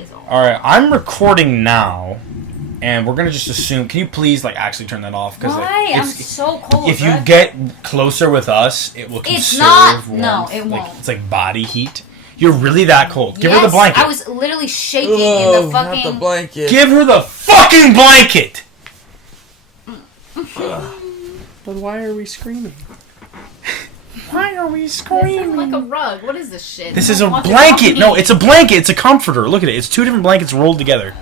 is all. All right, I'm recording now, and we're gonna just assume. Can you please actually turn that off? Why? I'm so cold. If you get closer with us, it will conserve. It's not. Warmth. No, it won't. It's like body heat. You're really that cold. Give her the blanket. I was literally shaking in the fucking... Not the blanket. Give her the fucking blanket! But why are we screaming? Why are we screaming? This is like a rug. What is this shit? This is a blanket. No, it's a blanket. It's a comforter. Look at it. It's 2 different blankets rolled together.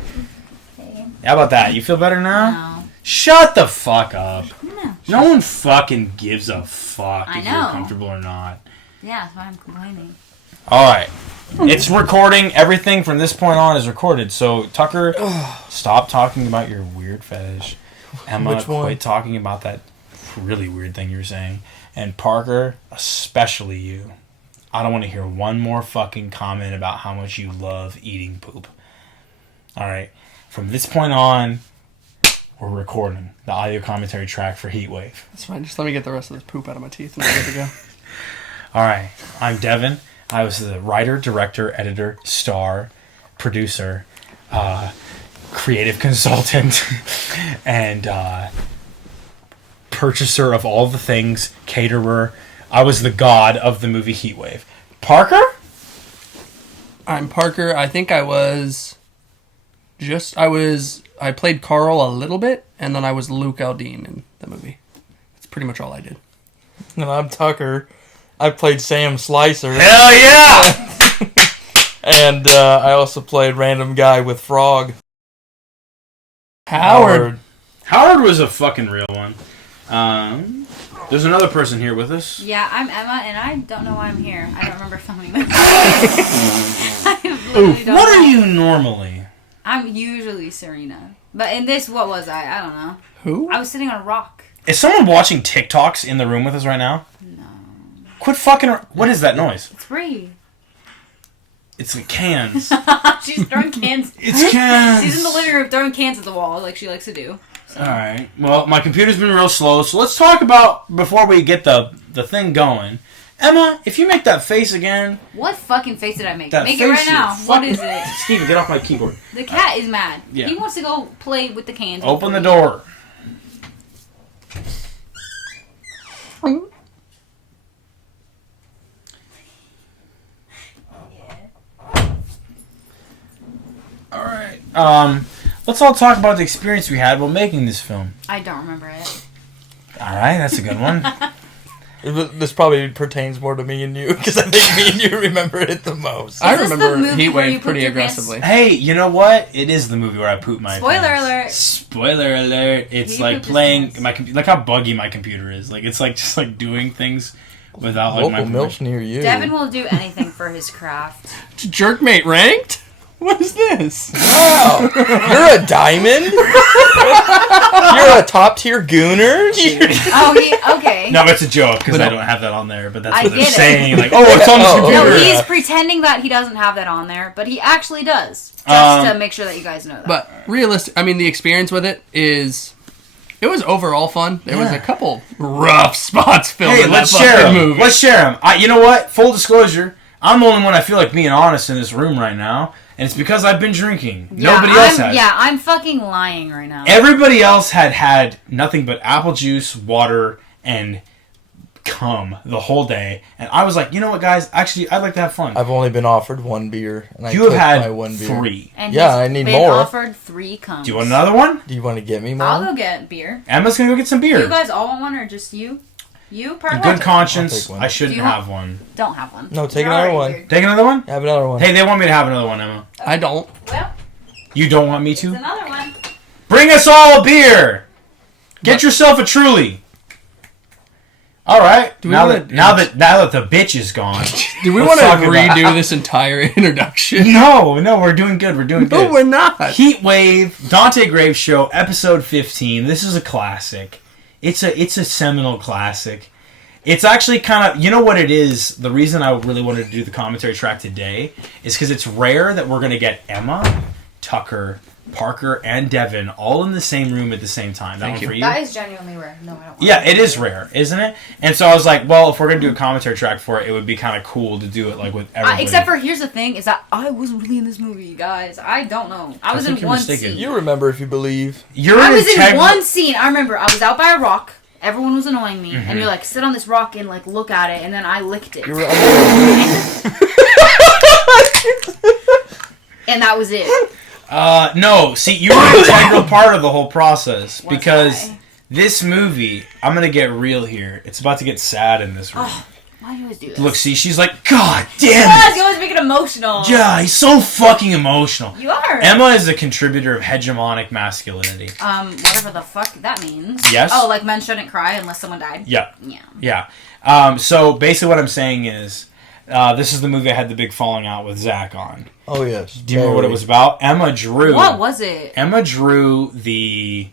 Okay. How about that? You feel better now? No. Shut the fuck up. No. No one fucking gives a fuck I if know. you're comfortable or not. Yeah, that's why I'm complaining. Alright. It's recording. Everything from this point on is recorded. So, Tucker, stop talking about your weird fetish. Emma, quit talking about that really weird thing you were saying. And Parker, especially you. I don't want to hear one more fucking comment about how much you love eating poop. Alright. From this point on, we're recording the audio commentary track for Heatwave. That's fine. Just let me get the rest of this poop out of my teeth and we're good to go. Alright. I'm Devin. I was the writer, director, editor, star, producer, creative consultant, and purchaser of all the things, caterer. I was the god of the movie Heatwave. Parker? I'm Parker. I think I played Carl a little bit, and then I was Luke Aldine in the movie. That's pretty much all I did. And I'm Tucker. I played Sam Slicer. Hell yeah! And I also played Random Guy with Frog. Howard was a fucking real one. There's another person here with us. Yeah, I'm Emma, and I don't know why I'm here. I don't remember filming this. What are you normally? I'm usually Serena. But in this, what was I? I don't know. Who? I was sitting on a rock. Is someone watching TikToks in the room with us right now? No. Quit fucking... What is that noise? It's Bree. It's like cans. She's throwing cans. It's cans. She's in the living room throwing cans at the wall like she likes to do. So. Alright. Well, my computer's been real slow, so let's talk about, before we get the thing going. Emma, if you make that face again... What fucking face did I make? That Make face it right now. What is it? Steven, get off my keyboard. The cat is mad. Yeah. He wants to go play with the cans. Open the door. Alright. Let's all talk about the experience we had while making this film. I don't remember it. Alright, that's a good one. This probably pertains more to me and you, because I think me and you remember it the most. I this remember the movie where you Heatwave pooped pretty your aggressively. Hey, you know what? It is the movie where I poop my Spoiler pants. alert. Spoiler alert. It's You like pooped his playing pants. my computer. Like how buggy my computer is. Like it's like just like doing things without like Local my milk near you. Devin will do anything for his craft. Jerkmate ranked? What is this? Wow. You're a diamond? You're a top tier gooner? Okay. No, it's a joke because But I no. don't have that on there. But that's I what they're get it. saying. Like, oh, it's on this Oh, computer. No, yeah. he's pretending that he doesn't have that on there, but he actually does. Just to make sure that you guys know that. But realistic, I mean, the experience with it is... It was overall fun. There was a couple rough spots filled Hey, in let's that share fucking them. movie. Let's share them. You know what? Full disclosure, I'm the only one I feel like being honest in this room right now, and it's because I've been drinking. Nobody else has. Yeah, I'm fucking lying right now. Everybody else had nothing but apple juice, water, and cum the whole day. And I was like, you know what, guys? Actually, I'd like to have fun. I've only been offered one beer, and I You took have had my one beer. 3. And Yeah, he's I need been more. offered 3 comes. Do you want another one? Do you want to get me more? I'll go get beer. Emma's going to go get some beer. You guys all want one or just you? You, In Parker? good conscience, I'll take one. I shouldn't Do you want- have one. Don't have one. No, take You're another already one. weird. Take another one? Have another one. Hey, they want me to have another one, Emma. I don't. Well, You don't want me it's to? another one. Bring us all a beer! Get yourself a Truly. All right. Do we Now wanna- that the bitch is gone. Do we let's want to talk about- redo this entire introduction? No, we're doing good. We're doing good. No, we're not. Heatwave, Dante Graves Show, episode 15. This is a classic. It's a seminal classic. It's actually kind of, you know what it is? The reason I really wanted to do the commentary track today is because it's rare that we're going to get Emma, Tucker, Parker, and Devin all in the same room at the same time. That Thank one you. for you? That is genuinely rare. No, I don't. Yeah, it is rare, isn't it? And so I was like, well, if we're going to do a commentary track for it, it would be kind of cool to do it like with everybody. Except for, here's the thing, is that I wasn't really in this movie, guys. I don't know. I was in think you're one mistaken. scene. You remember if you believe. I was in one scene. I remember I was out by a rock. Everyone was annoying me. And you're like, sit on this rock and like look at it. And then I licked it. And that was it. No, see, you were an integral part of the whole process. Was Because I? this movie, I'm going to get real here. It's about to get sad in this room. Why do you always do this? Look, see, she's like, God damn Yes, it. you always make it emotional. Yeah, he's so fucking emotional. You are. Emma is a contributor of hegemonic masculinity. Whatever the fuck that means. Yes. Oh, like men shouldn't cry unless someone died? Yeah. Yeah. Yeah. So basically what I'm saying is, this is the movie I had the big falling out with Zach on. Oh, yes. Do you remember what it was about? Emma drew... What was it? Emma drew the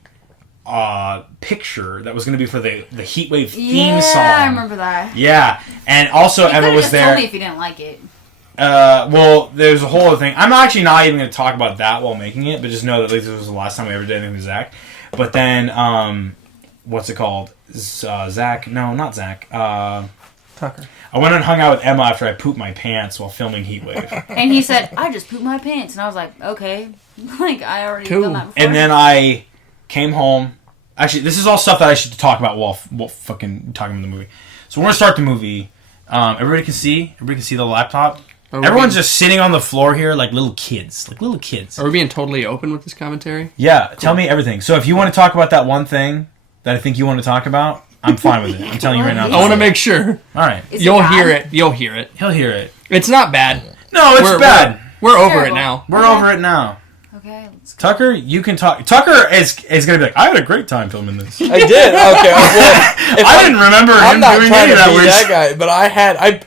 picture that was going to be for the Heatwave theme song. Yeah, I remember that. Yeah. And also You Emma could've was just there... told me if you didn't like it. Well, there's a whole other thing. I'm actually not even going to talk about that while making it, but just know that this was the last time we ever did anything with Zach. But then, what's it called? Zach? No, not Zach. Tucker. I went and hung out with Emma after I pooped my pants while filming Heatwave. And he said, I just pooped my pants. And I was like, okay. Like, I already Cool. done that before. And then I came home. Actually, this is all stuff that I should talk about while fucking talking about the movie. So we're going to start the movie. Everybody can see the laptop. Everyone's just sitting on the floor here like little kids. Are we being totally open with this commentary? Yeah, cool. Tell me everything. So if you want to talk about that one thing that I think you want to talk about, I'm fine with it. I'm telling you right now. I want to make sure. All right. You'll hear it. You'll hear it. He'll hear it. It's not bad. No, it's bad. We're over Terrible. it now. We're over it now. Okay, let's go. Tucker, you can talk. Tucker is going to be like, I had a great time filming this. I did. Okay. Well, I didn't remember I'm him not doing trying any to of that be weird that guy, but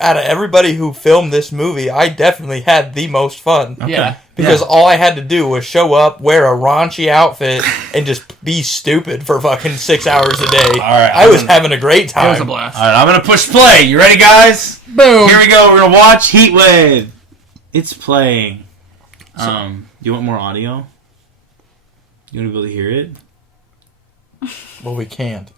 out of everybody who filmed this movie, I definitely had the most fun. Okay. Yeah. Because all I had to do was show up, wear a raunchy outfit, and just be stupid for fucking 6 hours a day. All right, I was having a great time. It was a blast. All right, I'm going to push play. You ready, guys? Boom. Here we go. We're going to watch Heatwave. It's playing. You want more audio? You want to be able to hear it? Well, we can't.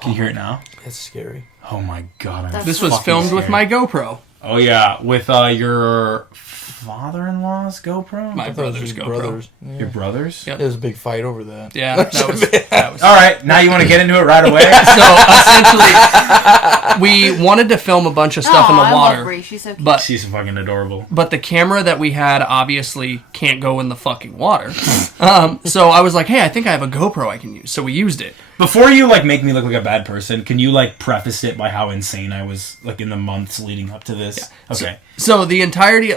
Can you hear it now? It's scary. Oh my god. This was fucking filmed with scared. my GoPro. Oh yeah, with your father-in-law's GoPro? My brother's GoPro. Brothers. Yeah. Your brother's? Yep. There was a big fight over that. Yeah, that was. All right, now you want to get into it right away? So essentially, we wanted to film a bunch of stuff in the I water, love Bree. She's so cute. but She's fucking adorable. the camera that we had obviously can't go in the fucking water. So I was like, hey, I think I have a GoPro I can use. So we used it. Before you make me look like a bad person, can you preface it by how insane I was in the months leading up to this? Yeah. Okay. So the entirety,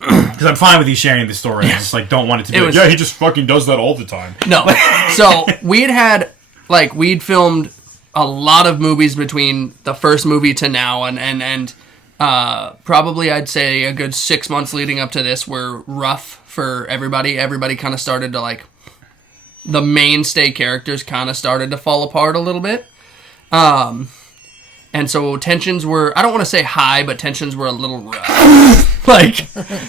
Because I'm fine with you sharing the story. I just don't want it to be was- yeah, he just fucking does that all the time. no. So we'd filmed a lot of movies between the first movie to now, and probably I'd say a good 6 months leading up to this were rough for everybody. Everybody kind of started to the mainstay characters kind of started to fall apart a little bit. And so tensions were, I don't want to say high, but tensions were a little rough.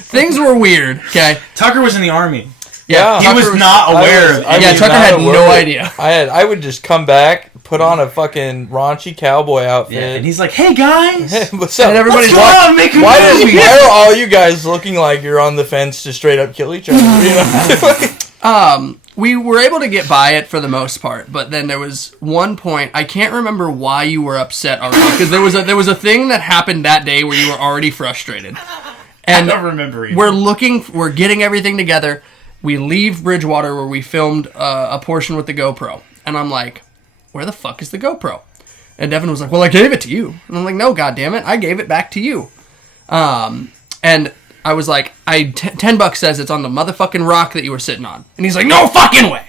Things were weird, okay? Tucker was in the army. Yeah. He was not aware of it. Yeah, Tucker had no idea. I would just come back, put on a fucking raunchy cowboy outfit. Yeah, and he's like, hey guys! What's up? And everybody's What's going on? Make a movie! Why are all you guys looking like you're on the fence to straight up kill each other? You know? We were able to get by it for the most part, but then there was one point, I can't remember why you were upset already, because there was a thing that happened that day where you were already frustrated. And I don't remember either. we're getting everything together. We leave Bridgewater where we filmed a portion with the GoPro. And I'm like, where the fuck is the GoPro? And Devin was like, well, I gave it to you. And I'm like, no, goddammit, I gave it back to you. And I was like, $10 says it's on the motherfucking rock that you were sitting on. And he's like, no fucking way.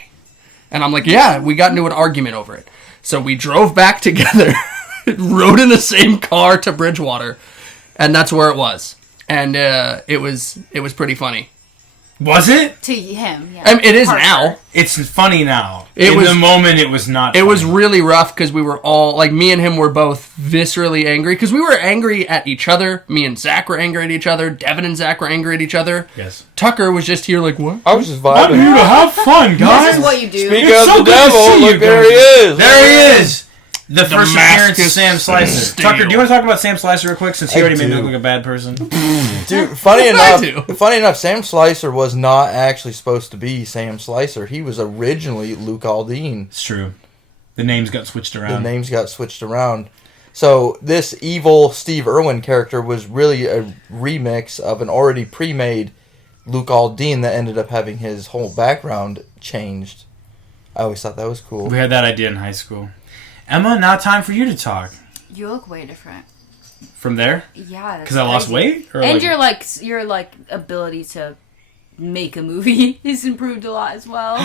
And I'm like, yeah, we got into an argument over it. So we drove back together, rode in the same car to Bridgewater, and that's where it was. And it was pretty funny. Was it? To him, yeah. I mean, it is Parker. now. It's funny now. It In was- the moment, it was not. It was funny. really rough because we were all, like, me and him were both viscerally angry because we were angry at each other. Me and Zach were angry at each other. Devin and Zach were angry at each other. Yes. Tucker was just here like, what? I was just I'm here vibing. to have fun, guys. This is what you do. Speak It's of so the good to devil. see you Look, there guys. he is. There he is. The first appearance of Damascus Sam Slicer. Steel. Tucker, do you want to talk about Sam Slicer real quick since he I already made me do. look like a bad person? Dude, funny enough, Sam Slicer was not actually supposed to be Sam Slicer. He was originally Luke Aldine. It's true. The names got switched The around. names got switched around. So this evil Steve Irwin character was really a remix of an already pre-made Luke Aldine that ended up having his whole background changed. I always thought that was cool. We had that idea in high school. Emma, now time for you to talk. You look way different. From there? Yeah, that's Because I lost crazy. weight? Or And like, your ability to make a movie is improved a lot as well.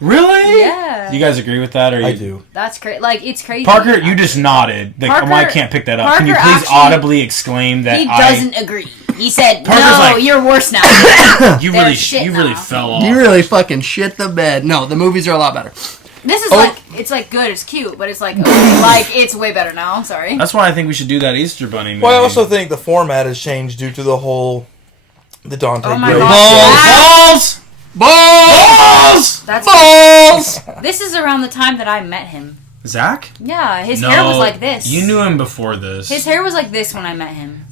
really? Yeah. You guys agree with that? Or I you... do. That's great. Like, it's crazy. Parker, you just nodded. Like, Parker- I can't pick that up. Can you Parker please actually- audibly exclaim that He doesn't agree. He said, Parker's "No, like- you're worse now." You They're really, shit you really now. fell off. You really fucking shit the bed. No, the movies are a lot better. This is Oh. like, it's like good, it's cute, but it's like, okay, like it's way better now. I'm sorry. That's why I think we should do that Easter Bunny movie. Well, I also think the format has changed due to the Dante Oh my Gray. God. Balls! Balls! That's Balls! This is around the time that I met him. Zach? Yeah, his hair was like this. You knew him before this. His hair was like this when I met him.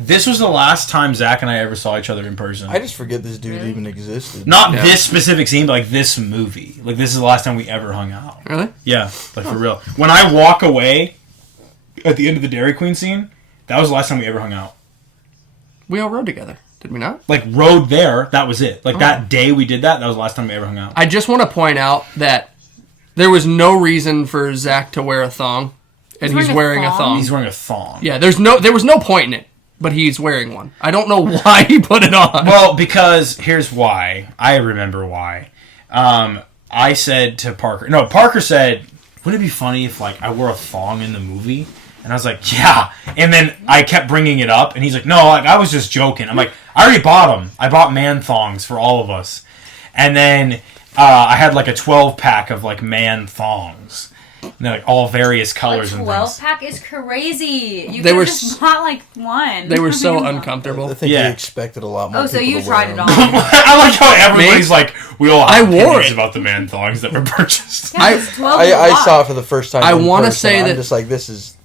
This was the last time Zach and I ever saw each other in person. I just forget this dude Really? even existed. Not Yeah. this specific scene, but like this movie. Like this is the last time we ever hung out. Really? Yeah, like for real. When I walk away at the end of the Dairy Queen scene, that was the last time we ever hung out. We all rode together, did we not? Like rode there, that was it. Like Oh. that day we did that, that was the last time we ever hung out. I just want to point out that there was no reason for Zach to wear a thong, and he's wearing a thong. He's wearing a thong. Yeah, there was no point in it, but he's wearing one. I don't know why he put it on. Well, because here's why. I remember why. I said to Parker. No, Parker said, "Wouldn't it be funny if like I wore a thong in the movie?" And I was like, "Yeah." And then I kept bringing it up, and he's like, "No, like, I was just joking." I'm like, "I already bought them. I bought man thongs for all of us." And then I had like a 12-pack of like man thongs. And they're like all various A colors and 12 things. pack is crazy. You They could were just bought like one. They were so Man thong. uncomfortable. I think Yeah. he expected a lot more. Oh, so people you to wear tried it them. on. I like how everybody's like, we all have I wore opinions it. about the man thongs that were purchased. Yeah, I- it's 12 is a I lot. saw it for the first time. I in wanna person. say I'm that- just like, this is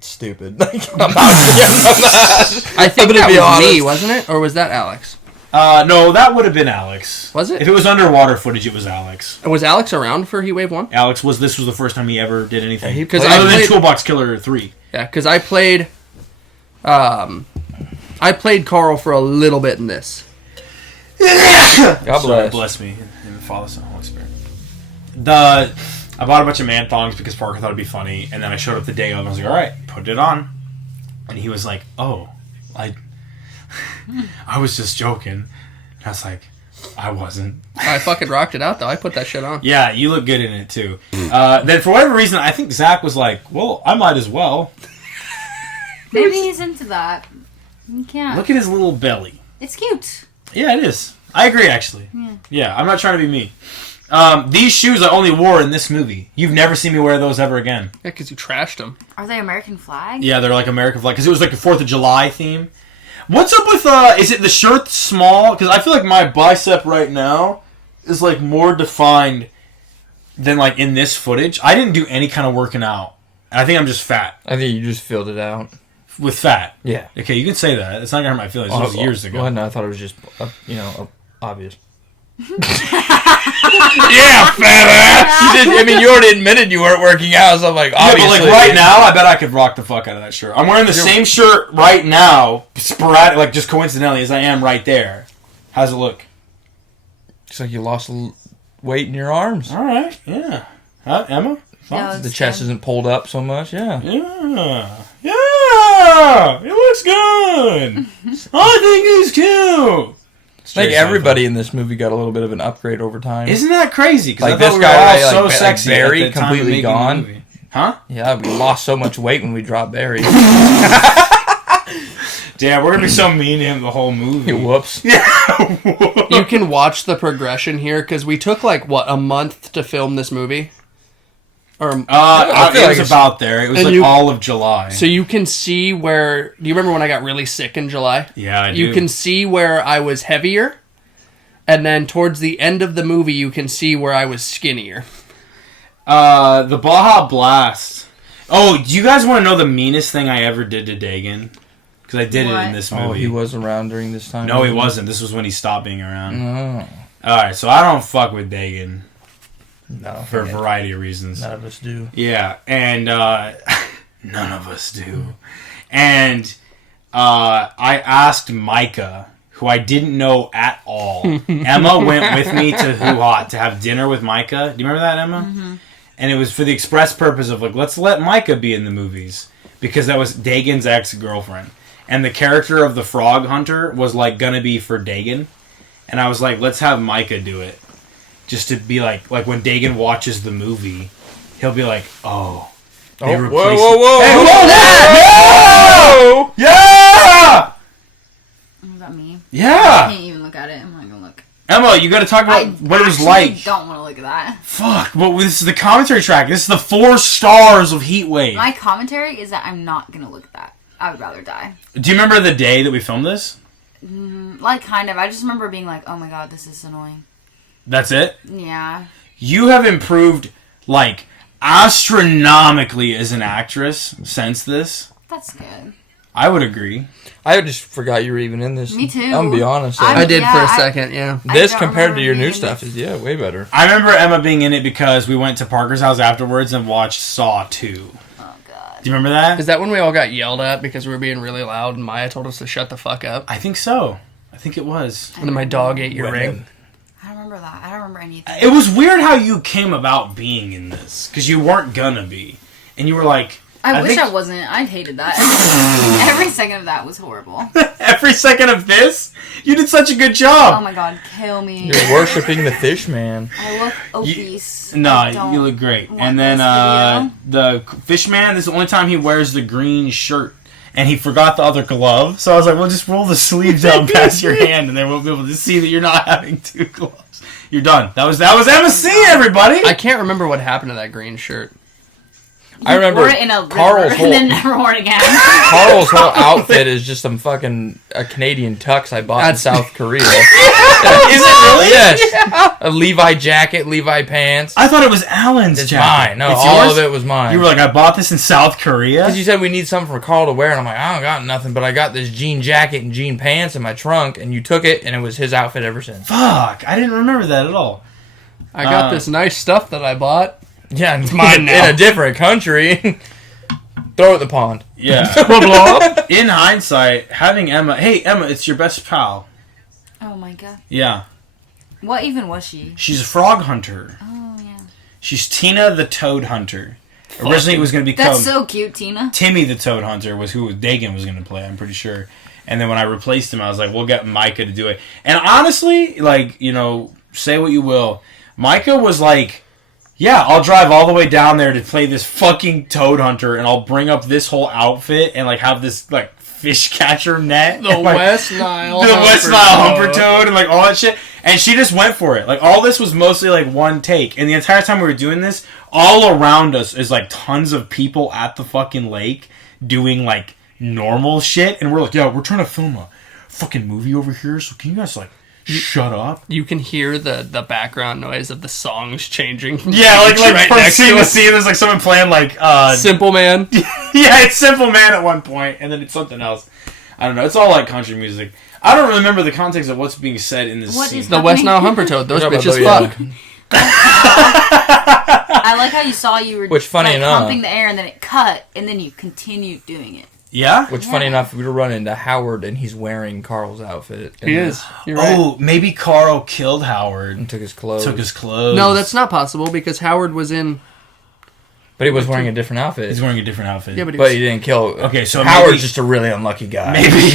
stupid. Like, I'm not. I think I'm gonna that be was honest. me, wasn't it? Or was that Alex? No, that would have been Alex. Was it? If it was underwater footage, it was Alex. Was Alex around for Heat Wave 1? This was the first time he ever did anything. he Because played- Other I than played, Toolbox Killer 3. yeah, because I played Carl for a little bit in this. God Sorry, bless. bless me. In the Father, Son, and Holy Spirit. I bought a bunch of man thongs because Parker thought it'd be funny, and then I showed up the day of and I was like, alright, put it on. And he was like, oh, I was just joking. And I was like, I wasn't. I fucking rocked it out, though. I put that shit on. Yeah, you look good in it too. Then for whatever reason, I think Zach was like, well, I might as well. Maybe he's into that. You can't. Look at his little belly. It's cute. Yeah, it is. I agree, actually. Yeah, I'm not trying to be me. These shoes I only wore in this movie. You've never seen me wear those ever again. Yeah, because you trashed them. Are they American flag? Yeah, they're like American flag because it was like the 4th of July theme. What's up with is it the shirt small? Because I feel like my bicep right now is like more defined than like in this footage. I didn't do any kind of working out. And I think I'm just fat. I think you just filled it out. With fat. Yeah. Okay, you can say that. It's not gonna hurt my feelings. It was years ago. Well, no, I thought it was just, obvious. Yeah, fat ass. You did. I mean, you already admitted you weren't working out, so I'm like, Yeah, obviously. but like right now, I bet I could rock the fuck out of that shirt. I'm wearing the same shirt right now, sporadic, like just coincidentally, as I am right there. How's it look? It's like you lost weight in your arms. All right, yeah. Huh, Emma? No, The it's chest good. isn't pulled up so much. Yeah. Yeah, yeah. It looks good. I think he's cute. I think everybody in this movie got a little bit of an upgrade over time. Isn't that crazy? Because Like I thought this we were guy, all right, so like sexy. Barry, at the time of completely making the gone. movie. Huh? Yeah, we lost so much weight when we dropped Barry. Damn, we're gonna be so mean to him the whole movie. Whoops. You can watch the progression here because we took a month to film this movie. Or I feel it like was about there. It was And all of July. so you can see where. Do you remember when I got really sick in July? Yeah, I do. You can see where I was heavier, and then towards the end of the movie, you can see where I was skinnier. The Baja Blast. Oh, do you guys want to know the meanest thing I ever did to Dagan? Because I did it in this movie. Oh, he was around during this time? No, he wasn't. This was when he stopped being around. Oh. Alright, so I don't fuck with Dagan. No. For a variety of reasons. None of us do. Yeah, and none of us do. And I asked Micah, who I didn't know at all. Emma went with me to Hoo Hot to have dinner with Micah. Do you remember that, Emma? Mm-hmm. And it was for the express purpose of, let's let Micah be in the movies. Because that was Dagan's ex-girlfriend. And the character of the Frog Hunter was, gonna be for Dagan. And I was like, let's have Micah do it. Just to be like when Dagan watches the movie, he'll be like, oh. They Whoa, replaced whoa, whoa. Hey, Whoa! Yeah! Was that me? I Yeah! can't even look at it. I'm not gonna look. Emma, you gotta talk about what it was I like. don't want to look at that. Fuck, but this is the commentary track. This is the 4 stars of Heatwave. My commentary is that I'm not gonna look at that. I would rather die. Do you remember the day that we filmed this? Kind of. I just remember being like, oh my god, this is annoying. That's it? Yeah. You have improved, astronomically as an actress since this. That's good. I would agree. I just forgot you were even in this. Me too. I'm gonna be honest. I did yeah, for a second, yeah. This I don't compared to remember your being new in stuff this. is, way better. I remember Emma being in it because we went to Parker's house afterwards and watched Saw 2. Oh god. Do you remember that? Is that when we all got yelled at because we were being really loud and Maya told us to shut the fuck up? I think so. I think it was. And then my dog ate your Women. ring. I don't remember that. I don't remember anything. It was weird how you came about being in this. Because you weren't gonna be. And you were like... I wish think- I wasn't. I hated that. Every second of that was horrible. Every second of this? You did such a good Oh job. my god, kill me. You're worshipping the fish man. I look obese. I No, don't you look great. want And then this video. the fish man, this is the only time he wears the green shirt. And he forgot the other glove. So I was like, well, just roll the sleeve down past your hand and then we'll be able to see that you're not having 2 gloves. You're done. That was MSC, everybody. I can't remember what happened to that green shirt. I remember Wore it in a Carl's river whole and then never wore it again. Carl's whole outfit is just some fucking a Canadian tux I bought in South Korea. Is it really? Yes. A Levi jacket, Levi pants. I thought it was Alan's It's jacket. mine. No, It's all yours? of it was mine. You were like, I bought this in South Korea? Because you said we need something for Carl to wear, and I'm like, I don't got nothing, but I got this jean jacket and jean pants in my trunk, and you took it, and it was his outfit ever since. Fuck, I didn't remember that at all. I got this nice stuff that I bought. Yeah, and it's mine now. in a different country. Throw it in the pond. Yeah. In hindsight, having Emma... Hey, Emma, it's your best pal. Oh my god. Yeah. What even was she? She's a frog hunter. Oh yeah. She's Tina the Toad Hunter. Originally, it was going to become... That's so cute, Tina. Timmy the Toad Hunter was who Dagan was going to play, I'm pretty sure. And then when I replaced him, I was like, we'll get Micah to do it. And honestly, say what you will, Micah was like, yeah, I'll drive all the way down there to play this fucking Toad Hunter, and I'll bring up this whole outfit and have this fish catcher net. The West Nile. The West Nile Humper Toad and all that shit. And she just went for it. All this was mostly one take. And the entire time we were doing this, all around us is tons of people at the fucking lake doing normal shit. And we're like, yeah, we're trying to film a fucking movie over here. So can you guys shut up? You can hear the background noise of the songs changing. Yeah, right from next scene to to us. scene, there's someone playing Simple Man. yeah, it's Simple Man at one point, and then it's something else. I don't know. It's all country music. I don't remember the context of what's being said in this What scene. is The West Nile Humper Toad. Those Yeah, but bitches yeah. fuck. I like how you saw you were Which, funny enough- pumping the air and then it cut and then you continued doing it. Yeah? Which, funny enough, we were running into Howard, and he's wearing Carl's outfit. He is. You're right. Oh, maybe Carl killed Howard. And took his clothes. No, that's not possible because Howard was in. But he was wearing a different outfit. He's wearing a different outfit. Yeah, but he But was, he didn't kill. Okay, so Howard's maybe- just a really unlucky guy. Maybe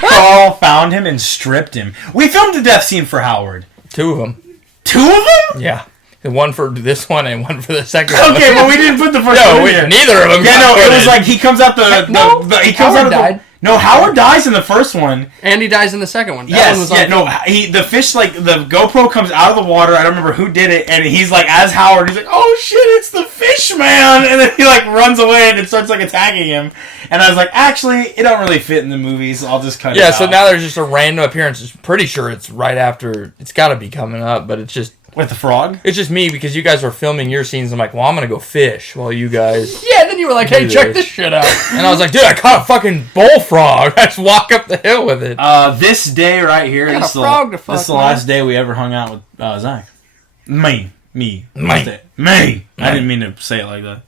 Carl found him and stripped him. We filmed the death scene for Howard. 2 of them. 2 of them? Yeah. One for this one and one for the second one. Okay, but we didn't put the first No, one in there. neither of them. Yeah, got no, it footage. was he comes out he comes Howard out of died. No, Howard dies in the first one. And he dies in the second one. The fish, like, the GoPro comes out of the water. I don't remember who did it, and he's like, as Howard, he's like, oh shit, it's the fish man, and then he like runs away and it starts like attacking him. And I was like, actually, it don't really fit in the movies. I'll just cut it out. Yeah, so now there's just a random appearance. I'm pretty sure it's right after. It's got to be coming up, but it's just. With the frog? It's just me because you guys were filming your scenes. I'm like, well, I'm going to go fish while you guys... Yeah, then you were like, hey, check this shit out. And I was like, dude, I caught a fucking bullfrog. I just walk up the hill with it. This day right here, this is the last day we ever hung out with Zach. Me. I didn't mean to say it like that.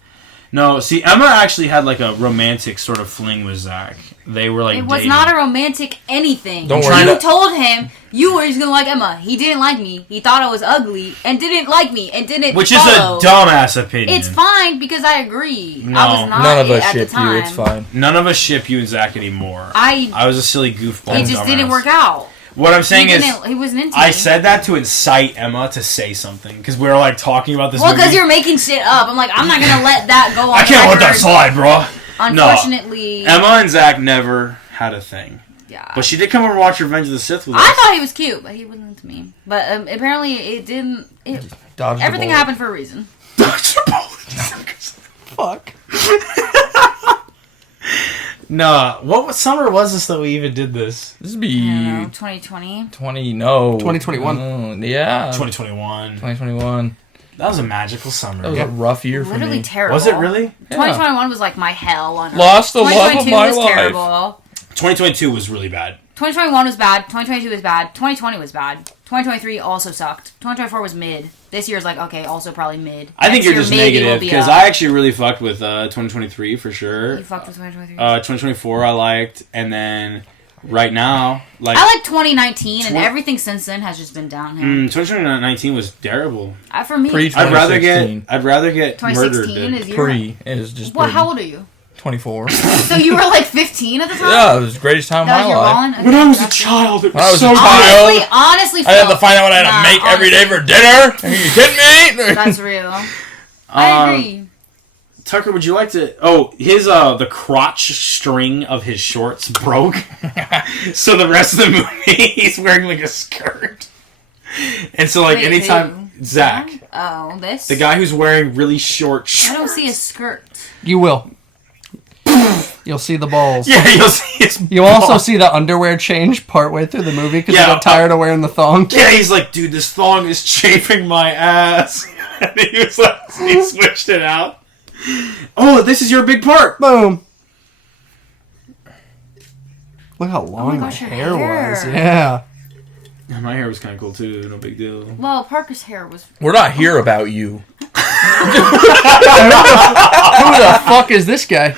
No, see, Emma actually had like a romantic sort of fling with Zach. They were like It was dating. not a romantic anything. Don't worry. You told him you were just going to like Emma. He didn't like me. He thought I was ugly and didn't like me and didn't Which follow. is a dumbass opinion. It's fine because I agree. No. I was not None of us at the ship you. time. It's fine. None of us ship you and Zach anymore. I was a silly goofball. It just didn't work out. What I'm saying is, he wasn't into I me. said that to incite Emma to say something because we were like talking about this. Well, movie. because you're making shit up. I'm like, I'm not gonna let that go on. I can't let record. that slide, bro. Unfortunately, no. Emma and Zach never had a thing. Yeah, but she did come over and watch Revenge of the Sith with us. I thought he was cute, but he wasn't into me. But apparently, it didn't. Everything happened for a reason. Dodge the bullet. Fuck. No, what summer was this that we even did this? This would be 2020. 2021. Yeah. 2021. 2021. That was a magical summer. That was a rough year for me. Literally terrible. Was it really? 2021 was like my hell on earth. Lost the love of 2022 my was life. terrible. 2022 was really bad. 2021 was bad. 2022 was bad. 2020 was bad. 2023 also sucked. 2024 was mid. This year's like, okay, also probably mid. I think Next you're year just maybe will negative be because up. I actually really fucked with 2023 for sure. You fucked with 2023. 2024 I liked, and then right now, like I like 2019, and everything since then has just been downhill. 2019 was terrible. For me, Pre-2016. I'd rather get murdered 2016 than is your. Pre is just. What? How old are you? 24. So you were like 15 at the time. Yeah, it was the greatest time of That my was your life. Wallen? Okay, when I was a that's it. child, it When I was was so a child, Honestly, I had to find out what I had to make every day for dinner. Are you kidding me? That's real. I agree. Tucker, would you like to? Oh, his the crotch string of his shorts broke, so the rest of the movie he's wearing like a skirt, and so like Wait, anytime who? Zach, Oh, this. the guy who's wearing really short shorts, I don't see a skirt. You will. You'll see the balls. Yeah, you'll see his. You also see the underwear change partway through the movie because Yeah, he got tired of wearing the thong. Yeah, he's like, dude, this thong is chafing my ass. And he was like, he switched it out. Oh, this is your big part. Boom. Look how long my gosh, your hair was. hair. Yeah. Yeah, my hair was kind of cool too. No big deal. Well, Parker's hair was. We're not here about you. Who the fuck is this guy?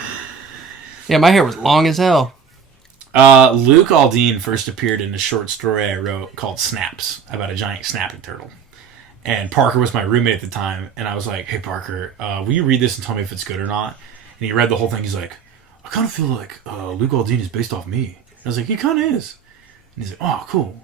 Yeah, my hair was long as hell. Luke Aldine first appeared in a short story I wrote called Snaps about a giant snapping turtle. And Parker was my roommate at the time, and I was like, hey, Parker, will you read this and tell me if it's good or not? And he read the whole thing. He's like, I kind of feel like Luke Aldine is based off me. And I was like, he kind of is. And he's like, oh, cool.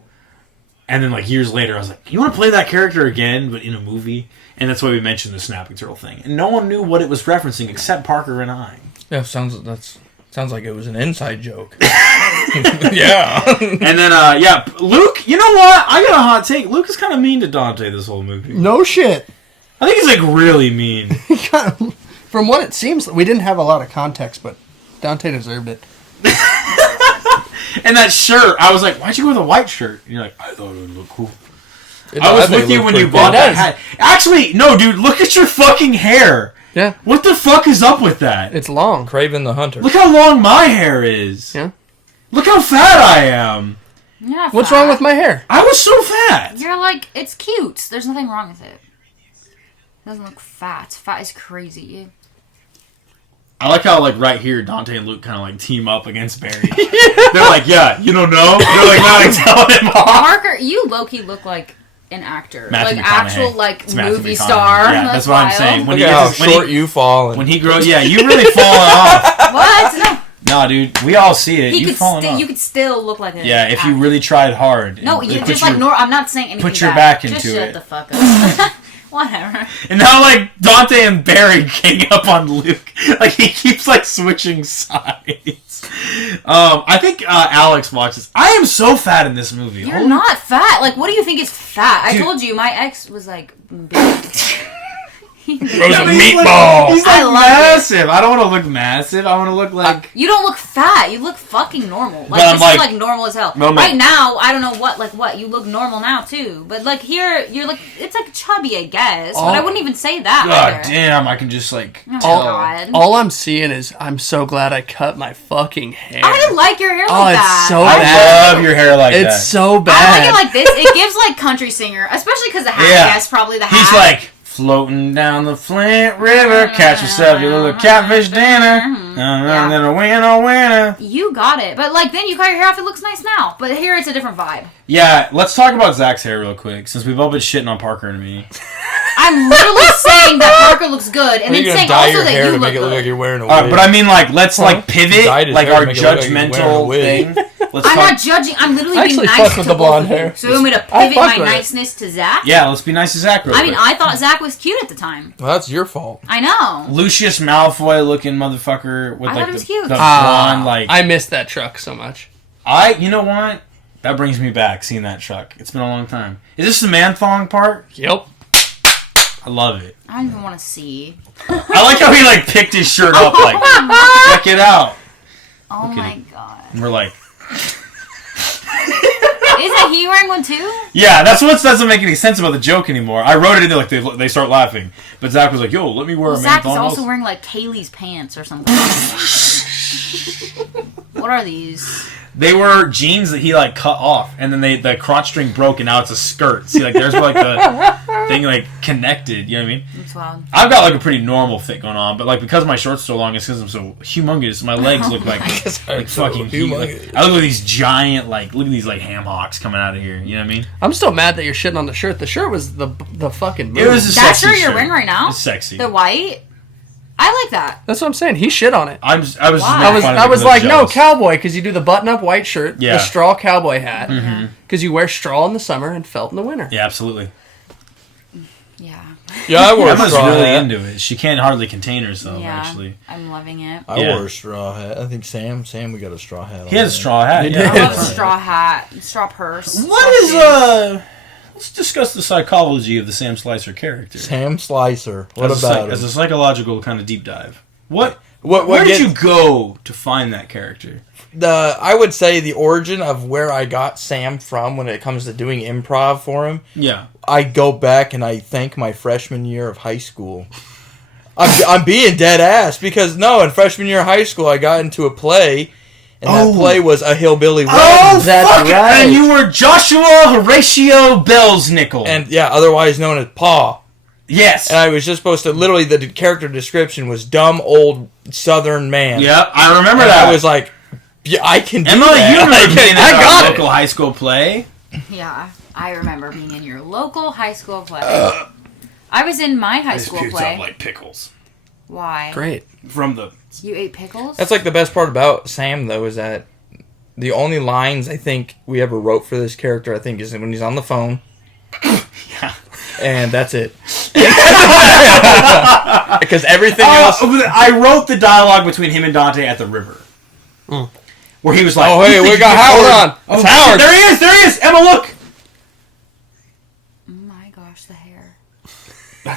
And then, like, years later, I was like, you want to play that character again, but in a movie? And that's why we mentioned the snapping turtle thing. And no one knew what it was referencing except Parker and I. Yeah, sounds like it was an inside joke. Yeah. And then, Luke, you know what? I got a hot take. Luke is kind of mean to Dante this whole movie. No shit. I think he's, like, really mean. From what it seems, we didn't have a lot of context, but Dante deserved it. And that shirt, I was like, why'd you go with a white shirt? And you're like, I thought it would look cool. I I was think with it you looked when pretty you bought cool. that hat. Actually, no, dude, look at your fucking hair. Yeah. What the fuck is up with that? It's long. Craven the Hunter. Look how long my hair is. Yeah. Look how fat I am. You're not What's fat. wrong with my hair? I was so fat. You're like, it's cute. There's nothing wrong with it. It doesn't look fat. Fat is crazy. I like how, like, right here, Dante and Luke kind of, like, team up against Barry. They're like, yeah, you don't know? They're like, no, like, telling him off. Parker, you low-key look like an actor. Matthew like, McConaughey. actual, like, It's Matthew movie McConaughey. star. Yeah, that's what I'm saying. Look at how short you fall. When he grows, yeah, you really falling off. What? No. No, dude, we all see it. You falling off. You could still look like an Yeah, if actor. you really tried hard. No, and you put just your- like I'm not saying anything put your bad. back into just it. shut the fuck up. Whatever. And now, like, Dante and Barry gang up on Luke. Like, he keeps, like, switching sides. I think Alex watches. I am so fat in this movie. You're not fat. Like, what do you think is fat? Dude. I told you, my ex was, like, big. meatball. He's like massive. I don't want to look massive. I want to look like... You don't look fat. You look fucking normal. Like, But I'm this like- is, like, normal as hell. No, right now, I don't know what. You look normal now, too. But, like, here, you're, like, it's, like, chubby, I guess. But I wouldn't even say that God either. damn, I can just, like... Oh, tell. God. All I'm seeing is I'm so glad I cut my fucking hair. I like your hair like Oh, it's that. so I bad. love your hair like that. It's so I bad. like it like this. It gives, like, country singer. Especially because the hat, Yeah. I guess, probably the hat. He's like... Floating down the Flint River, catch yourself your little catfish dinner. And then a winner. You got it. But, like, then you cut your hair off, it looks nice now. But here it's a different vibe. Yeah, let's talk about Zach's hair real quick, since we've all been shitting on Parker and me. I'm literally saying that Parker looks good, and then You're saying gonna dye also your that hair you to look make it look good. like you're wearing a wig. But I mean, like, let's, like, pivot, Dyed his like, hair our to make it look like you're wearing a judgmental wig. thing. Let's I'm talk- not judging. I'm literally I being actually nice fuck to with the both blonde of you. hair. So you want me to I pivot fuck my with it. niceness to Zach? Yeah, let's be nice to Zach real I mean, quick. I thought Zach was cute at the time. Well, that's your fault. I know. Lucius Malfoy looking motherfucker with, I like, thought it was cute. the blonde, like... I missed that truck so much. You know what? That brings me back, seeing that truck. It's been a long time. Is this the man thong part? Yep. I love it. I don't even want to see. I like how he, like, picked his shirt up, like, check it out. Oh Look at my it. god. And we're like... Isn't he wearing one too? Yeah, that's what doesn't make any sense about the joke anymore. I wrote it in there, like, they start laughing. But Zach was like, yo, let me wear a man Zach is thong. also wearing like Kaylee's pants or something. What are these? They were jeans that he, like, cut off, and then the crotch string broke, and now it's a skirt. See, like, there's where, like, the thing, like, connected, you know what I mean? That's wild. I've got, like, a pretty normal fit going on, but, like, because my shorts are so long, it's because I'm so humongous, my legs look like fucking huge. humongous. I look like these giant, like, look at these, like, ham hocks coming out of here, you know what I mean? I'm still mad that you're shitting on the shirt. The shirt was the fucking move. It was a That sexy shirt you're wearing right now? It's sexy. The white? I like that. That's what I'm saying. He shit on it. I was just Why? making fun of I it was because like, I'm no, jealous. cowboy, because you do the button-up white shirt, Yeah. the straw cowboy hat, Mm-hmm. because you wear straw in the summer and felt in the winter. Yeah, absolutely. Yeah. Yeah, I wore a Emma's straw really hat. into it. She can't hardly contain herself, Yeah. actually. I'm loving it. I Yeah. wore a straw hat. I think Sam, we got a straw hat. He has a straw hat, He yeah. did. I love a straw hat, straw purse. What is, straw shoes. let's discuss the psychology of the Sam Slicer character. Sam Slicer. What as about as him? a psychological kind of deep dive. What What where did gets- you go to find that character? I would say the origin of where I got Sam from when it comes to doing improv for him. Yeah. I go back and I thank my freshman year of high school. I'm being dead ass because in freshman year of high school I got into a play, and that play was a hillbilly wedding. Oh, That's fuck it. right. And you were Joshua Horatio Bellsnickel. And yeah, otherwise known as Pa. yes. And I was just supposed to literally the character description was dumb old Southern man. Yeah, I remember And that. I was like, yeah, I can do Emma, that. you remember being in I our got local high school play? Yeah, I remember being in your local high school play. I was in my high school play. like pickles. Why? Great. From the... You ate pickles? That's like the best part about Sam though is that the only lines I think we ever wrote for this character I think is when he's on the phone. Yeah. And that's it. Because everything else. I wrote the dialogue between him and Dante at the river. Where he was like... Oh, hey, we got Howard on. It's Howard. There he is! Emma, look! Oh my gosh, the hair.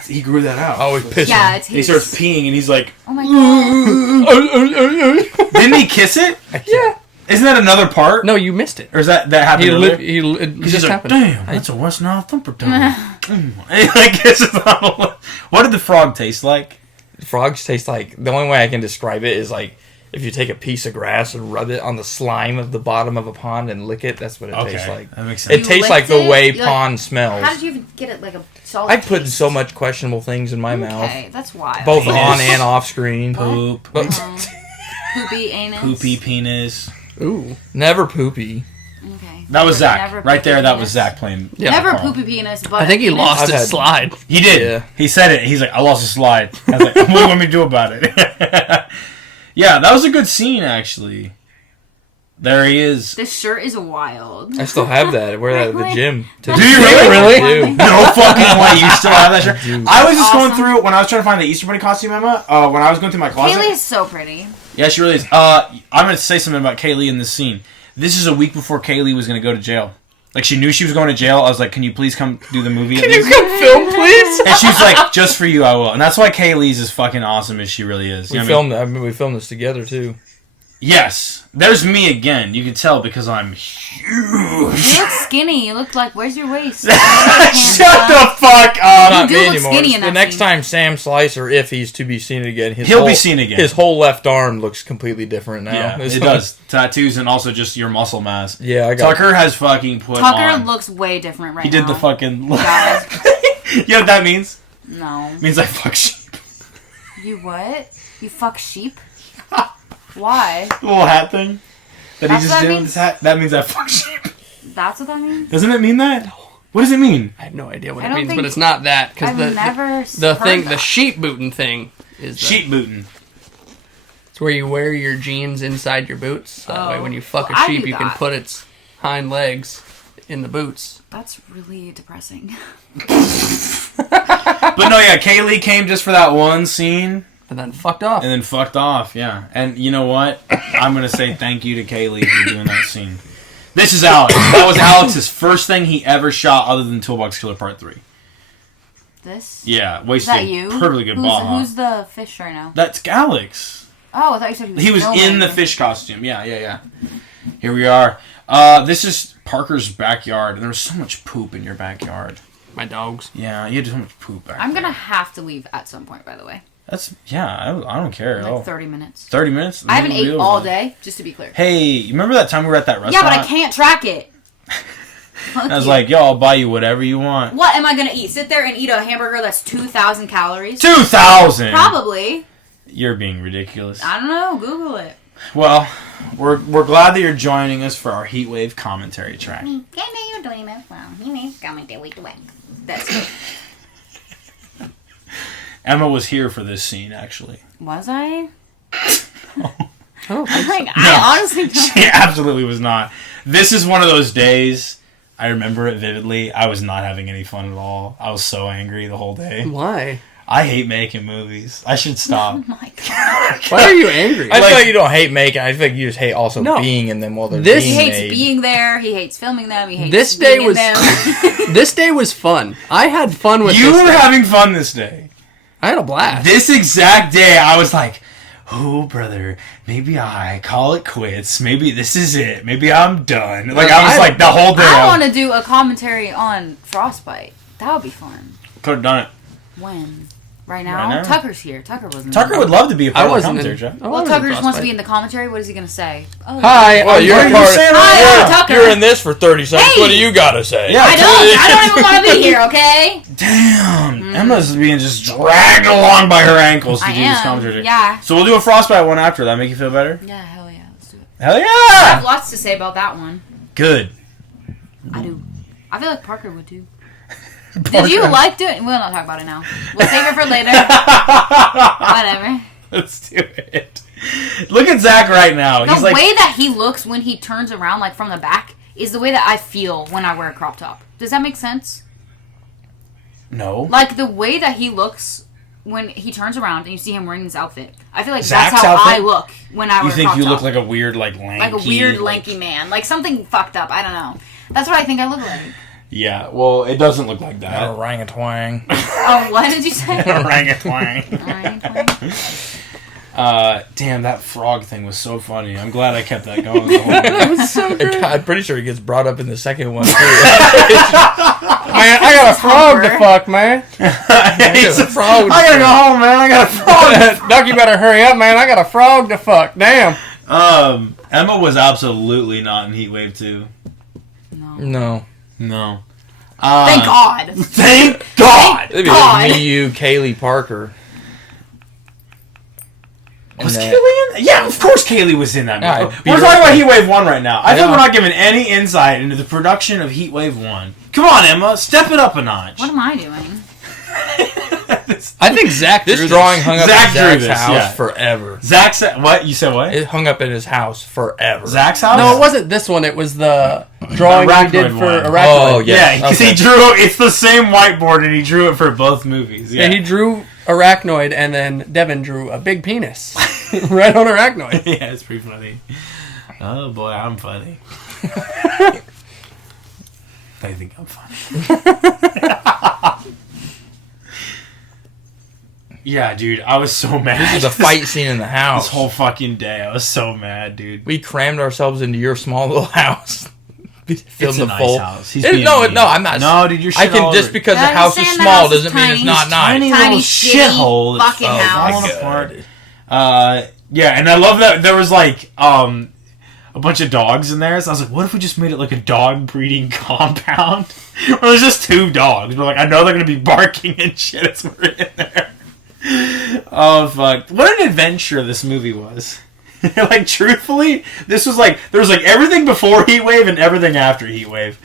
He grew that out. Oh, he's pissing. Yeah, it's He his. starts peeing and he's like... Oh my god. Didn't he kiss it? Yeah. Isn't that another part? No, you missed it. Or is that happened earlier? It He's just like, happened. damn, that's a West Nile thumper tongue. Like, what did the frog taste like? Frogs taste like. The only way I can describe it is like if you take a piece of grass and rub it on the slime of the bottom of a pond and lick it. That's what it tastes like. That makes It sense. tastes like the licked way it? You're like, pond smells. How did you even get it like a solid I put taste? so much questionable things in my mouth, Okay, that's wild. both Penis. on and off screen. Poop. Poopy anus. Poopy penis. Ooh. Never poopy. Okay. That was Never Zach. Right poopy there, that penis. was Zach playing. Yeah. Never Carl. poopy penis, but I think he penis. lost I've his had- slide. He did. Yeah. He said it. He's like, I lost a slide. I was like, what do you want me to do about it? Yeah, that was a good scene, actually. There he is. This shirt is wild. I still have that. I wear that at the gym. Do you really? I do. No fucking way. You still have that shirt? I was just going Awesome. through, when I was trying to find the Easter Bunny costume, Emma, when I was going through my closet. Kaylee is so pretty. Yeah, she really is. I'm going to say something about Kaylee in this scene. This is a week before Kaylee was going to go to jail. Like, she knew she was going to jail. I was like, can you please come do the movie? Can you come film, please? And she's like, just for you, I will. And that's why Kaylee's as fucking awesome as she really is. You know what I mean? We filmed this together too. Yes. There's me again. You can tell because I'm huge. You look skinny. You look like, where's your waist? Shut the fuck up. You do look skinny in that The next scene. time Sam Slicer, if he's to be seen again, He'll be seen again. His whole left arm looks completely different now. Yeah, It's it like- does. Tattoos and also just your muscle mass. Yeah, I got Tucker has fucking put Tucker on. looks way different right He now. did the fucking... Guys. You know what that means? No. It means I fuck sheep. You what? You fuck sheep? Why? The little hat thing that That's he just what that did with means? his hat. That means I fuck sheep. That's what that means? Doesn't it mean that? What does it mean? I have no idea what I it don't means, think- but it's not that because I've the never the heard thing, that. the sheep booting thing is the, Sheep booting. It's where you wear your jeans inside your boots. That way, when you fuck Well, a I sheep, do you can that. put its hind legs in the boots. That's really depressing. But no, yeah, Kaylee came just for that one scene And then fucked off. and then fucked off, yeah. And you know what? I'm going to say thank you to Kaylee for doing that scene. This is Alex. That was Alex's first thing he ever shot other than Toolbox Killer Part 3. This? Yeah, Is wasted that you? perfectly good ball. Who's the fish right now? That's Alex. Oh, I thought you said He was filming. in the fish costume. Yeah. Here we are. This is Parker's backyard, and there was so much poop in your backyard. My dogs. Yeah, you had so much poop back I'm there. gonna have to leave at some point, by the way. I don't care at all. Like 30 minutes. 30 minutes? I haven't It'll be ate over. all day, just to be clear. Hey, you remember that time we were at that restaurant? Yeah, but I can't track it. Fuck I was you. like, yo, I'll buy you whatever you want. What am I gonna eat? Sit there and eat a hamburger that's 2,000 calories? 2,000! Probably. You're being ridiculous. I don't know. Google it. Well, we're glad that you're joining us for our Heatwave commentary track. You're doing it well. You need commentary to That's it. Emma was here for this scene, actually. Was I? Oh, I honestly don't. She absolutely was not. This is one of those days, I remember it vividly, I was not having any fun at all. I was so angry the whole day. why? I hate making movies. I should stop. Oh my god. Why are you angry? I Like- feel like you don't hate making. I feel like you just hate also No. being in them while they're This- being He hates made. being there. He hates filming them. He hates This day being in was them. this day was fun. I had fun with You this were day. having fun this day. I had a blast. This exact day, I was like, oh, brother, maybe I call it quits. Maybe this is it. Maybe I'm done. Like, I was like, the whole day. I want to do a commentary on Frostbite. That would be fun. Could have done it. When? Right now? Right now? Tucker's here. Tucker wasn't. Tucker would love to be a I part of the wasn't commentary in. track. I Well, wasn't Tucker in just wants to Frostbite. be in the commentary. What is he going to say? Oh, Hi. Well, you're What are a you part. saying Hi, right I'm now? Tucker. You're in this for 30 seconds. Hey! What do you gotta say? Yeah. I don't even want to be here, okay? Damn. Emma's being just dragged along by her ankles to I do this am. commentary. Yeah. So we'll do a Frostbite one after. That make you feel better? Yeah, hell yeah. Let's do it. Hell I yeah! have lots to say about that one. Good. I do. I feel like Parker would too. Did you like doing? We'll not talk about it now. We'll save it for later. Whatever. Let's do it. Look at Zach right now. The He's like, way that he looks when he turns around, like from the back, is the way that I feel when I wear a crop top. Does that make sense? no. Like the way that he looks when he turns around and you see him wearing this outfit. I feel like Zach's that's how outfit? I look when I wear You a think crop you top. look like a weird, like lanky, like a weird like- lanky man, like something fucked up. I don't know. That's what I think I look like. Yeah. Well, it doesn't look like that. Orangutan. Oh, what did you say? Orangutan. Orangutan? Damn, that frog thing was so funny. I'm glad I kept that going. The whole day. I'm pretty sure he gets brought up in the second one too. Man, I got a frog to fuck, man. He's a frog. I gotta go home, man. I got a frog. Duck, you better hurry up, man. I got a frog to fuck. Damn. Emma was absolutely not in Heatwave 2. No. No. Thank God. Thank God. It'd be God. like me, you, Kaylee Parker. Was And Kaylee in? Yeah, of course Kaylee was in that Yeah, movie. I'd be We're talking about right Heatwave 1 right now. I think Yeah. we're not giving any insight into the production of Heatwave 1. Come on, Emma. Step it up a notch. What am I doing? I think Zach This drew drawing hung up Zach in drew Zach's this, house yeah. forever. Zach said, what? You said what? It hung up in his house forever. Zach's house? No, it wasn't this one. It was the drawing he Arachnoid did for one. Arachnoid. Oh, yeah. Yeah, because Okay. he drew, it's the same whiteboard and he drew it for both movies. Yeah, he drew Arachnoid, and then Devin drew a big penis right on Arachnoid. Yeah, it's pretty funny. Oh boy, I'm funny. I think I'm funny. Yeah, dude, I was so mad. This is a fight scene in the house. This whole fucking day, I was so mad, dude. We crammed ourselves into your small little house. It's a nice house. He's No, being no, mean. I'm not. No, dude, you're shit I can all just over. because the I house is understand the small house is doesn't mean it's tiny. not nice. Tiny Tiny, little shitty shithole. It's fucking house. falling God. apart. Yeah, and I love that there was like a bunch of dogs in there. So I was like, what if we just made it like a dog breeding compound? Where there's just 2 dogs. But like, I know they're gonna be barking and shit as we're in there. Oh fuck! What an adventure this movie was. Like, truthfully, this was like there was like everything before Heatwave and everything after Heatwave.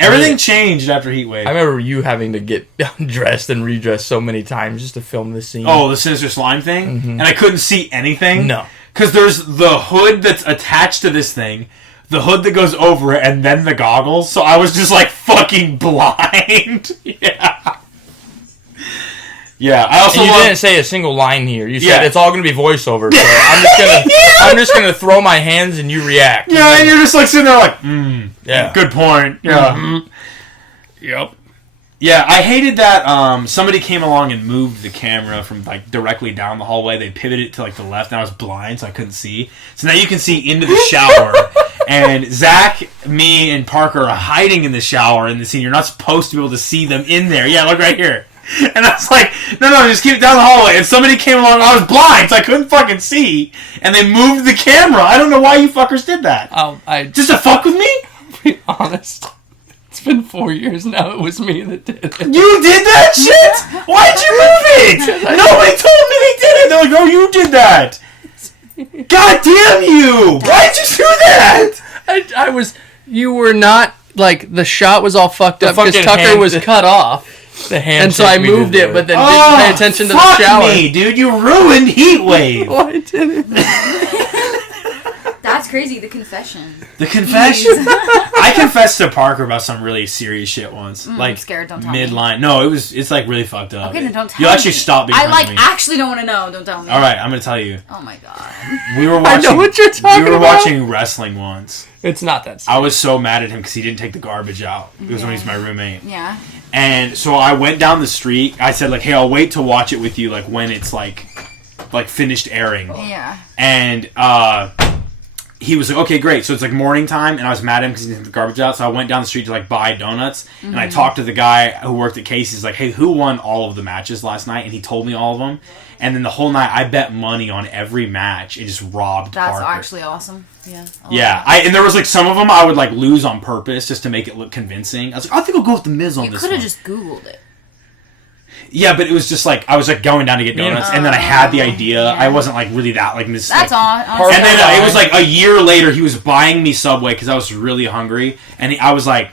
Everything changed after Heatwave. I remember you having to get dressed and redressed so many times just to film this scene. Oh, the Sinister Slime thing? And I couldn't see anything? No. Because there's the hood that's attached to this thing, the hood that goes over it, and then the goggles. So I was just, like, fucking blind. Yeah. Yeah, I also And you love... didn't say a single line here. You said Yeah. it's all going to be voiceover. So I'm just gonna throw my hands and you react. Yeah, and you're just, like, sitting there like, Yeah. good point. Yeah. Yep. Yeah, I hated that somebody came along and moved the camera from like directly down the hallway. They pivoted it to like the left, and I was blind, so I couldn't see. So now you can see into the shower. And Zach, me, and Parker are hiding in the shower in the scene. You're not supposed to be able to see them in there. Yeah, look right here. And I was like, no, just keep it down the hallway. And somebody came along, I was blind, so I couldn't fucking see. And they moved the camera. I don't know why you fuckers did that. Just to fuck with me? Be honest. It's been 4 years now. It was me that did it. You did that shit? Why'd you move it? Nobody told me they did it. They're like, oh, you did that. God damn you. Why'd you do that? I was. You were not like the shot was all fucked up because fucking Tucker hand- was cut off, The hand and so I moved it, but then didn't pay attention to the fuck shower. me, dude. You ruined Heatwave. Oh, I did it. That's crazy. The confession. The confession. I confessed to Parker about some really serious shit once. Like, I'm scared. Don't tell me. midline. No, it's like really fucked up. Okay, then don't tell You'll me. actually stop being I friends with me. actually don't want to know. Don't tell me. All right, I'm gonna tell you. Oh my god. We were I watching. know what you're talking We were about. watching wrestling once. It's not that. I was so mad at him because he didn't take the garbage out. It was when he was my roommate. Yeah. And so I went down the street. I said, like, hey, I'll wait to watch it with you, like, when it's, like finished airing. Yeah. And he was like, okay, great. So it's, like, morning time, and I was mad at him because he didn't take the garbage out. So I went down the street to, like, buy donuts. And I talked to the guy who worked at Casey's, like, hey, who won all of the matches last night? And he told me all of them. And then the whole night, I bet money on every match and just robbed That's Parker. actually awesome. Yeah. I love Yeah, that. and there was like some of them I would like lose on purpose just to make it look convincing. I was like, I think I'll go with the Miz on You this could one. have just Googled it. Yeah, but it was just like I was like going down to get donuts, and then I had the idea. Yeah. I wasn't like really that like Miz. That's like, all. And then it was like a year later, he was buying me Subway because I was really hungry, and I was like,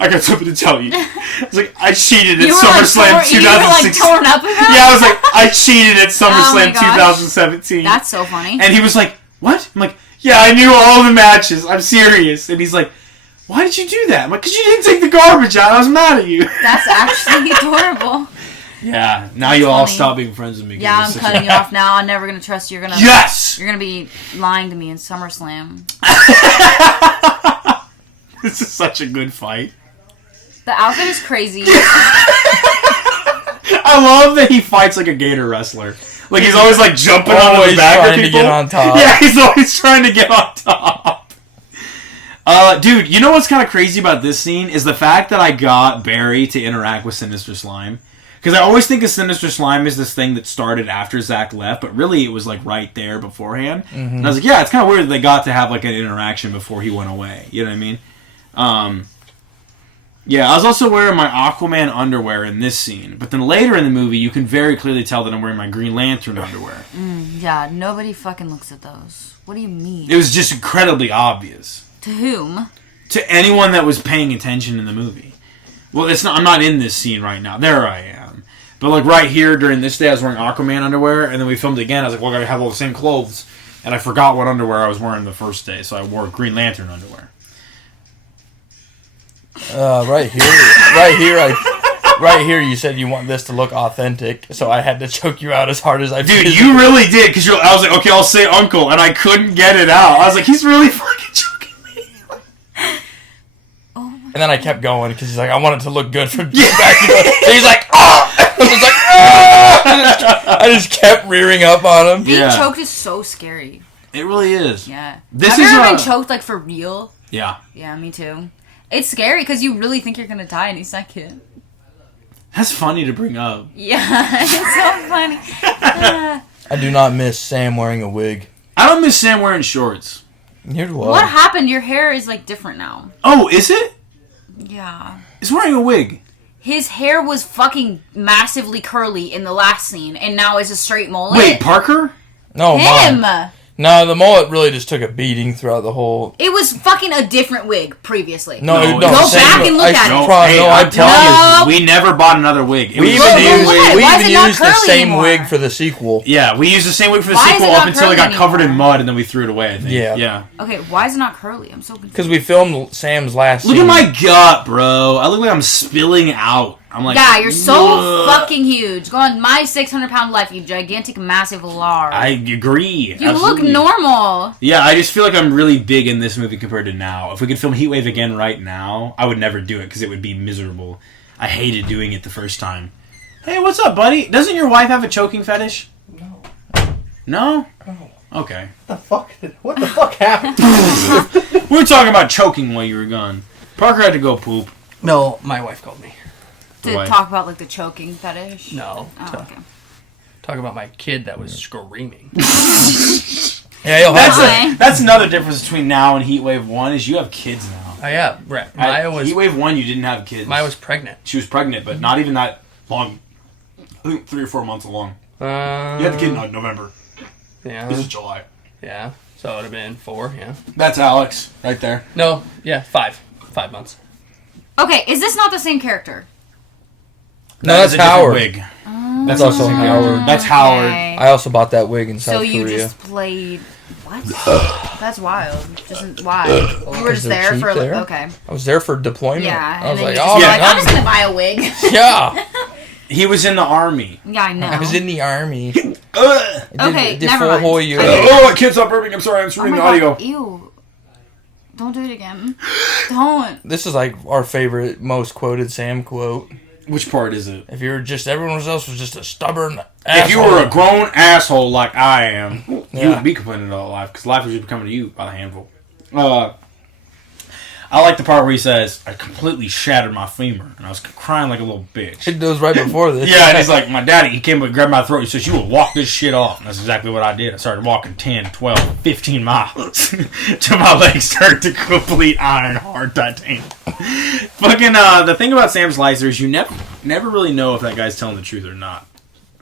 I got something to tell you. I was like, I cheated at You were SummerSlam like, 2016. you were like torn up about it? Yeah, I was like, I cheated at Oh my SummerSlam gosh. 2017. That's so funny. And he was like, what? I'm like, yeah, I knew all the matches. I'm serious. And he's like, why did you do that? I'm like, because you didn't take the garbage out. I was mad at you. That's actually adorable. Yeah, now you'll all funny. stop being friends with me. 'cause Yeah, you're I'm such cutting a- you off now. I'm never gonna trust you. You're gonna. Yes! You're gonna be lying to me in SummerSlam. This is such a good fight. The outfit is crazy. I love that he fights like a gator wrestler. Like, he's always, like, jumping on Always the back of trying to people. get on top. Yeah, he's always trying to get on top. Dude, you know what's kind of crazy about this scene? Is the fact that I got Barry to interact with Sinister Slime. Because I always think of Sinister Slime as this thing that started after Zach left, but really it was, like, right there beforehand. And I was like, yeah, it's kind of weird that they got to have, like, an interaction before he went away. You know what I mean? Yeah, I was also wearing my Aquaman underwear in this scene. But then later in the movie, you can very clearly tell that I'm wearing my Green Lantern underwear. Yeah, nobody fucking looks at those. What do you mean? It was just incredibly obvious. To whom? To anyone that was paying attention in the movie. Well, it's not. I'm not in this scene right now. There I am. But like right here during this day, I was wearing Aquaman underwear, and then we filmed again. I was like, well, I have all the same clothes, and I forgot what underwear I was wearing the first day, so I wore Green Lantern underwear. Right here, you said you want this to look authentic, so I had to choke you out as hard as I did. Dude, you really did, because I was like, okay, I'll say uncle, and I couldn't get it out. I was like, he's really fucking choking me. And then I kept going, because he's like, I want it to look good from back. So he's like, oh! I was like, oh! I just kept rearing up on him. Being choked is so scary. It really is. Yeah. Have you ever been choked, like, for real? Yeah. Yeah, me too. It's scary because you really think you're going to die any second. That's funny to bring up. Yeah, it's so funny. I do not miss Sam wearing a wig. I don't miss Sam wearing shorts. Here's what happened? Your hair is, like, different now. Oh, is it? Yeah. He's wearing a wig. His hair was fucking massively curly in the last scene, and now it's a straight mullet. Wait, Parker? No, him! Mine. No, the mullet really just took a beating throughout the whole... It was fucking a different wig previously. No, go back and look at it. I'm telling you, we never bought another wig. We even used the same wig for the sequel. Yeah, we used the same wig for the sequel up until it got covered in mud, and then we threw it away, I think. Yeah. Okay, why is it not curly? I'm so confused. Because we filmed Sam's last scene. Look at my gut, bro. I look like I'm spilling out. I'm like, yeah, you're so fucking huge. Go on my 600-pound life, you gigantic, massive lard. I agree. You look normal. Yeah, I just feel like I'm really big in this movie compared to now. If we could film Heatwave again right now, I would never do it because it would be miserable. I hated doing it the first time. Hey, what's up, buddy? Doesn't your wife have a choking fetish? No. No? No. Okay. What the fuck happened? We were talking about choking while you were gone. Parker had to go poop. No, my wife called me. To talk about, like, the choking fetish? No. Okay. Talk about my kid that was screaming. Yeah, that's another difference between now and Heatwave 1 is you have kids now. Oh, yeah. Right. Heatwave 1, you didn't have kids. Maya was pregnant. She was pregnant, but not even that long. I think 3 or 4 months along. You had the kid in November. Yeah. This is July. Yeah. So it would have been 4, yeah. That's Alex, right there. No, yeah, 5. 5 months. Okay, is this not the same character? No, that's Howard. Wig. That's also Howard. That's Howard. I also bought that wig in South Korea. So you just played... What? That's wild. Why? You were just there for... There? Okay. I was there for deployment. Yeah. I was like, I'm just going to buy a wig. Yeah. He was in the army. Yeah, I know. I was in the army. Okay, never mind. Whole year. I can't stop burping. I'm sorry. I'm screwing the audio. Ew. Don't do it again. Don't. This is like our favorite, most quoted Sam quote. Which part is it? If you were just, everyone else was just a stubborn asshole. If you were a grown asshole like I am, you wouldn't be complaining about life, because life was just coming to you by the handful. I like the part where he says, I completely shattered my femur, and I was crying like a little bitch. It was right before this. Yeah, and he's like, my daddy, he came and grabbed my throat. He says, you will walk this shit off. And that's exactly what I did. I started walking 10, 12, 15 miles till my legs started to complete iron hard titanium. Fucking, the thing about Sam Slicer is you never really know if that guy's telling the truth or not.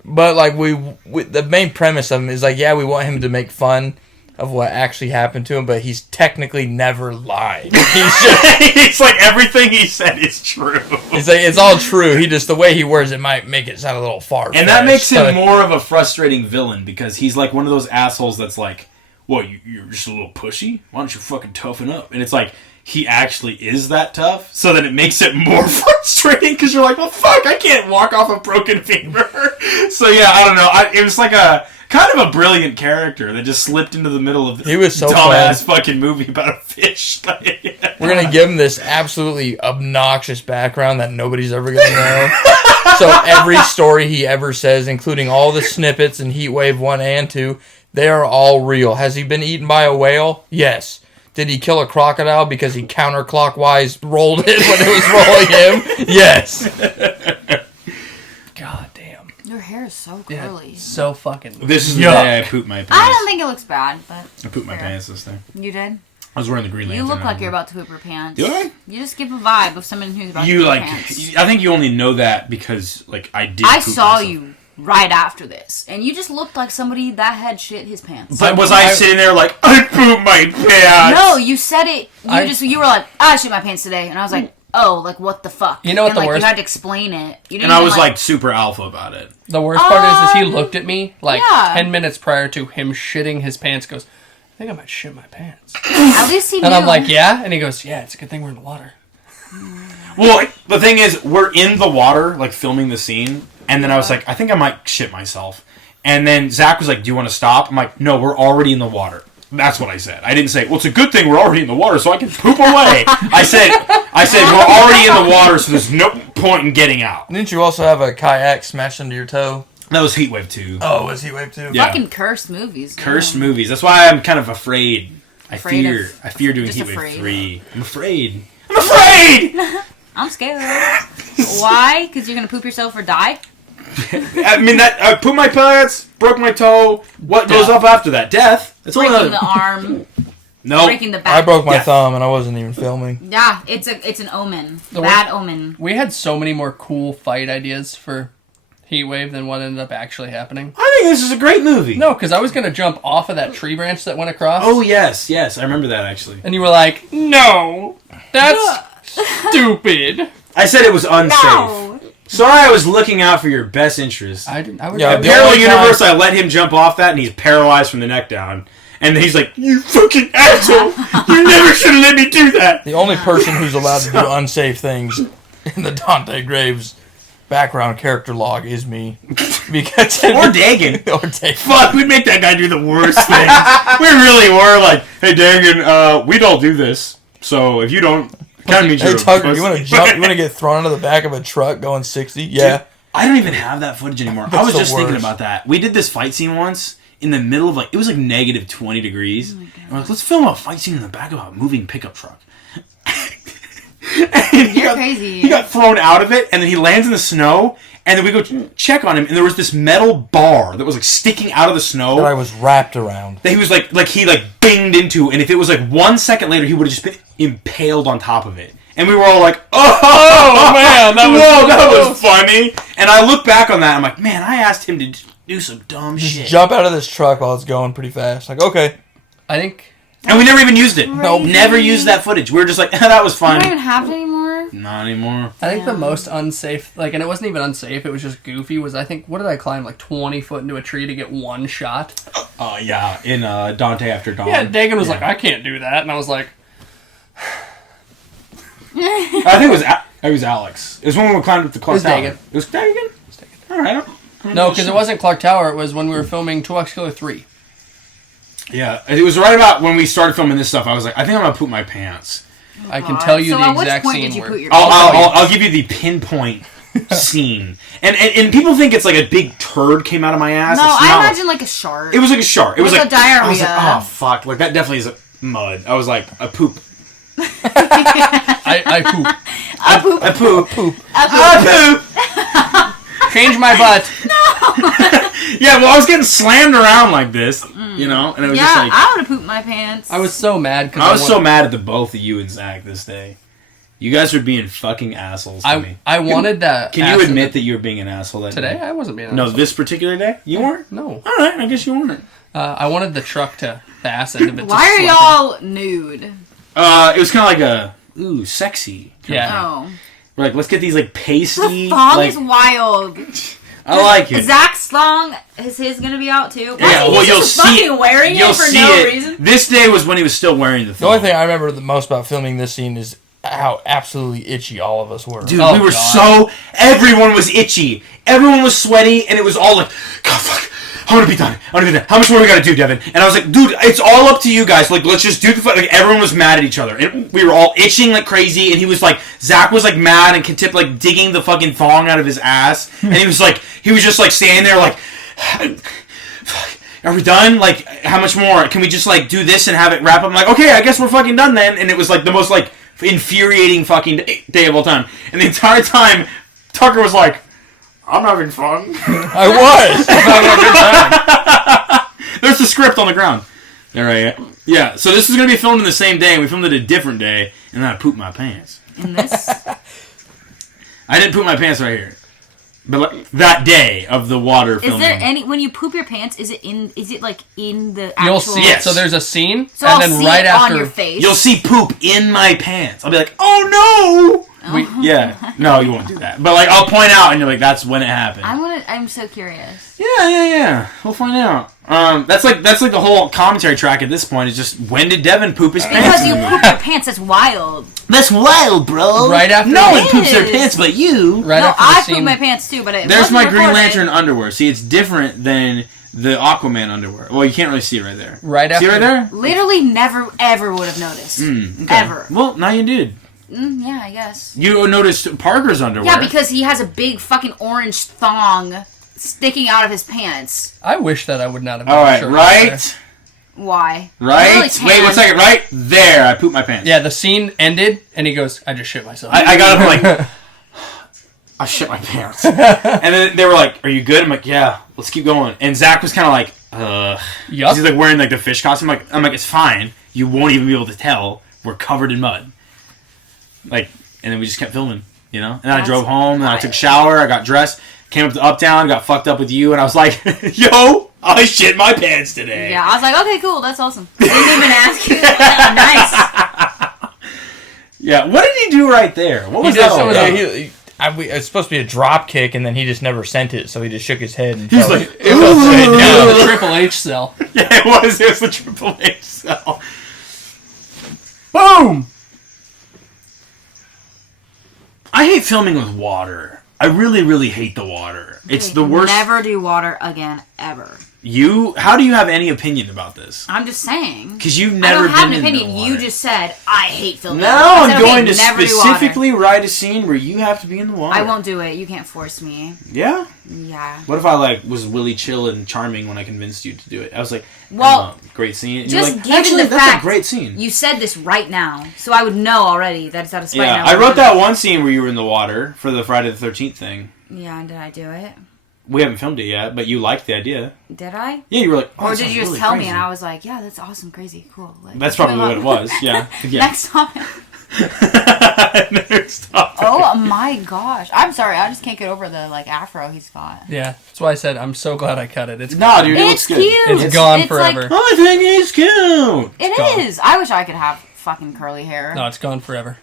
But, like, we the main premise of him is, like, yeah, we want him to make fun of what actually happened to him, but he's technically never lied. It's like everything he said is true. It's like it's all true. He just the way he words it might make it sound a little far-fetched. And that makes him more of a frustrating villain because he's like one of those assholes that's like, "What? You're just a little pushy? Why don't you fucking toughen up?" And it's like he actually is that tough, so that it makes it more frustrating because you're like, "Well, fuck, I can't walk off a broken femur." So yeah, I don't know. It was like a kind of a brilliant character that just slipped into the middle of this dumbass fucking movie about a fish. We're going to give him this absolutely obnoxious background that nobody's ever going to know. So every story he ever says, including all the snippets in Heatwave 1 and 2, they are all real. Has he been eaten by a whale? Yes. Did he kill a crocodile because he counterclockwise rolled it when it was rolling him? Yes. God damn. Your hair is so curly. Yeah, so fucking... This is the day I pooped my pants. I don't think it looks bad, but... I pooped my pants this day. You did? I was wearing the Green Lantern. You look like you're about to poop your pants. Do I? You just give a vibe of someone who's about to poop their pants. I think you only know that because, like, I did I poop saw myself. you right after this, and you just looked like somebody that had shit his pants. But was I sitting there like, I pooped my pants? No, you said it. You were like, I shit my pants today, and I was like, oh, like, what the fuck? You know what and, the like, worst- you had to explain it. You didn't And I even, was like super alpha about it. The worst part is he looked at me like yeah. 10 minutes prior to him shitting his pants. Goes, I think I might shit my pants. At least he knew. And I'm like, yeah? And he goes, yeah, it's a good thing we're in the water. Well, the thing is, we're in the water, like, filming the scene, and then I was like, I think I might shit myself. And then Zach was like, do you want to stop? I'm like, no, we're already in the water. That's what I said. I didn't say, well, it's a good thing we're already in the water so I can poop away. I said we're already in the water so there's no point in getting out. Didn't you also have a kayak smashed into your toe? That was Heatwave 2. Oh, was Heatwave 2? Yeah. Fucking cursed movies. Cursed movies. That's why I'm kind of afraid. I Afraid fear doing just Heatwave afraid. 3. I'm afraid. I'm afraid! I'm scared. Why? Because you're going to poop yourself or die? I mean, I pooped my pants, broke my toe. What goes up after that? Death. It's only Breaking the arm. No. Breaking the back. I broke my Yeah. thumb and I wasn't even filming. Yeah, it's an omen. The Bad omen. We had so many more cool fight ideas for Heatwave than what ended up actually happening. I think this is a great movie. No, because I was going to jump off of that tree branch that went across. Oh, yes. I remember that, actually. And you were like, no, that's stupid. I said it was unsafe. Sorry, I was looking out for your best interest. I didn't. I would, Yeah, I- the Parallel only universe, I let him jump off that, and he's paralyzed from the neck down. And then he's like, you fucking asshole! You never should have let me do that! The only person who's allowed to do unsafe things in the Dante Graves background character log is me. Because Or Dagan. Or Dagan. Fuck, we'd make that guy do the worst things. We really were like, hey, Dagan, we don't do this. So if you don't, kind of means Hey you're a Tucker, pussy. you want to jump? You want to get thrown into the back of a truck going 60? Yeah. Dude, I don't even have that footage anymore. I That's was the just thinking worst. about that. We did this fight scene once in the middle of it was like negative 20 degrees. And we're like, let's film a fight scene in the back of a moving pickup truck. You're crazy. He got thrown out of it, and then he lands in the snow, and then we go check on him, and there was this metal bar that was like sticking out of the snow. That I was wrapped around. That he was like he binged into, and if it was like 1 second later, he would have just been impaled on top of it. And we were all like, oh man, that was funny. And I look back on that, I'm like, man, I asked him to do some dumb Just shit. jump out of this truck while it's going pretty fast. Like, okay. I think. And we never even used it. Nope. Never used that footage. We were just like, that was You fun. don't even have it anymore? Not anymore. I think Yeah. the most unsafe, and it wasn't even unsafe, it was just goofy, was I think, what did I climb, like 20 foot into a tree to get one shot? Yeah, in Dante After Dawn. Yeah, Dagan was like, I can't do that. And I was like, I think it was Alex. It was when we climbed up the clock It was tower. Dagan. It was Dagan? All right. no, because it wasn't Clark Tower, it was when we were filming Toolbox Killer 3. Yeah, it was right about when we started filming this stuff. I was like, I think I'm gonna poop my pants. I can tell you so the at which exact point scene did you where... put your I'll give you the pinpoint scene. And people think it's like a big turd came out of my ass. No, It's I not. imagine like a shark. It was like a shark. It was Like like a diarrhea. I was like, oh fuck! Like that definitely is a mud. I was like, a poop. I poop. A poop. A poop. Poop. A poop. Change my butt. Yeah, well, I was getting slammed around like this, you know, and it was Yeah, just like I would have pooped my pants. I was so mad because I was so mad at the both of you and Zach this day. You guys were being fucking assholes to me. I wanted that. Can you admit that you were being an asshole that Today? day? I wasn't being an No, asshole. this particular day? You weren't? No. All right, I guess you weren't. I wanted the truck to, the ass end of it to Why are slap y'all nude? It was kind of like a, sexy. Yeah. Oh. We're like, let's get these like pasty. The thong like, is wild. I like it. Zach's thong, is his gonna be out too? Yeah, He's well, you'll just see fucking it. wearing You'll it for see no it. reason. This day was when he was still wearing the The thong. only thing I remember the most about filming this scene is how absolutely itchy all of us were. Dude, Oh, we were God. everyone was itchy. Everyone was sweaty, and it was all like, God, fuck. I want to be done. How much more we got to do, Devin? And I was like, dude, it's all up to you guys. Like, let's just do the like. Everyone was mad at each other, and we were all itching like crazy. And he was like, Zach was like mad and kept like digging the fucking thong out of his ass. And he was just like standing there like, are we done? Like, how much more? Can we just like do this and have it wrap up? I'm like, okay, I guess we're fucking done then. And it was like the most like infuriating fucking day of all time. And the entire time, Tucker was like, I'm having fun. I was. There's the script on the ground. All right. Yeah. So this is gonna be filmed in the same day. And we filmed it a different day, and then I pooped my pants. In this? I didn't poop my pants right here, but like, that day of the water Is filming. there any when you poop your pants? Is it like in the actual? You'll see Yes. it. So there's a scene, So and I'll then see right it after on your face. You'll see poop in my pants. I'll be like, oh no! Yeah. No, you won't do that. But like, I'll point out, and you're like, that's when it happened. I'm so curious. Yeah. We'll find out. That's like the whole commentary track at this point is just when did Devin poop his pants? Because you poop your pants. That's wild. That's wild, bro. Right after no one poops their pants, but you. Right no, after I the poop my pants too, but there's my Green Lantern underwear. See, it's different than the Aquaman underwear. Well, you can't really see it right there. Right after. See right there? Literally never ever would have noticed. Okay. Ever. Well, now you did. Yeah, I guess. You noticed Parker's underwear. Yeah, because he has a big fucking orange thong sticking out of his pants. I wish that I would not have. All right, right. Why? Right. Really wait 1 second. Right there, I pooped my pants. Yeah, the scene ended, and he goes, "I just shit myself." I got up like, I shit my pants, and then they were like, "Are you good?" I'm like, "Yeah, let's keep going." And Zach was kind of like, Yup. He's like wearing like the fish costume. I'm like, it's fine. You won't even be able to tell. We're covered in mud. Like, and then we just kept filming, you know. And then I drove home, and I took a shower. I got dressed, came up to Uptown, got fucked up with you, and I was like, "Yo, I shit my pants today." Yeah, I was like, "Okay, cool, that's awesome." I didn't even ask you. Nice. Yeah, what did he do right there? What was He that? just- all yeah, about? it's supposed to be a drop kick, and then he just never sent it, so he just shook his head. And He's fell- like, it fell straight Yeah, down. the Triple H cell. Yeah, it was the Triple H cell. Boom. I hate filming with water. I really, really hate the water. It's the worst. Never do water again, ever. How do you have any opinion about this? I'm just saying. Because you've I never don't have been an in the opinion. water. You just said, I hate filming. Now I said, I'm going okay, to never do water. specifically write a scene where you have to be in the water. I won't do it. You can't force me. Yeah? Yeah. What if I was really chill and charming when I convinced you to do it? I was like, Well, Emma, great scene. And just you're like, given actually, the that's fact a great scene. You said this right now, so I would know already that it's out of spite. Yeah, I wrote that one scene where you were in the water for the Friday the 13th thing. Yeah, did I do it? We haven't filmed it yet, but you liked the idea. Did I? Yeah, you were like, or that did sounds you just really tell crazy. me and I was like, yeah, that's awesome, crazy, cool. Like, That's probably what it was, yeah. Next topic. Next topic. Oh my gosh. I'm sorry, I just can't get over the afro he's got. Yeah, that's why I said I'm so glad I cut it. It's No, dude, it It's looks good. cute. It's gone It's forever. I think he's cute. It is. I wish I could have fucking curly hair. No, it's gone forever.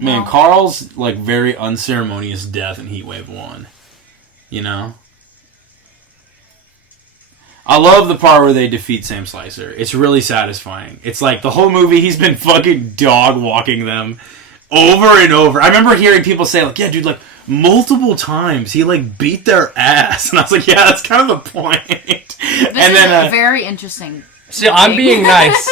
Man, Well. Carl's very unceremonious death in Heatwave 1. You know? I love the part where they defeat Sam Slicer. It's really satisfying. It's like the whole movie he's been fucking dog walking them over and over. I remember hearing people say yeah, dude, multiple times he beat their ass. And I was like, yeah, that's kind of the point. This and is then very interesting. See, I'm being nice.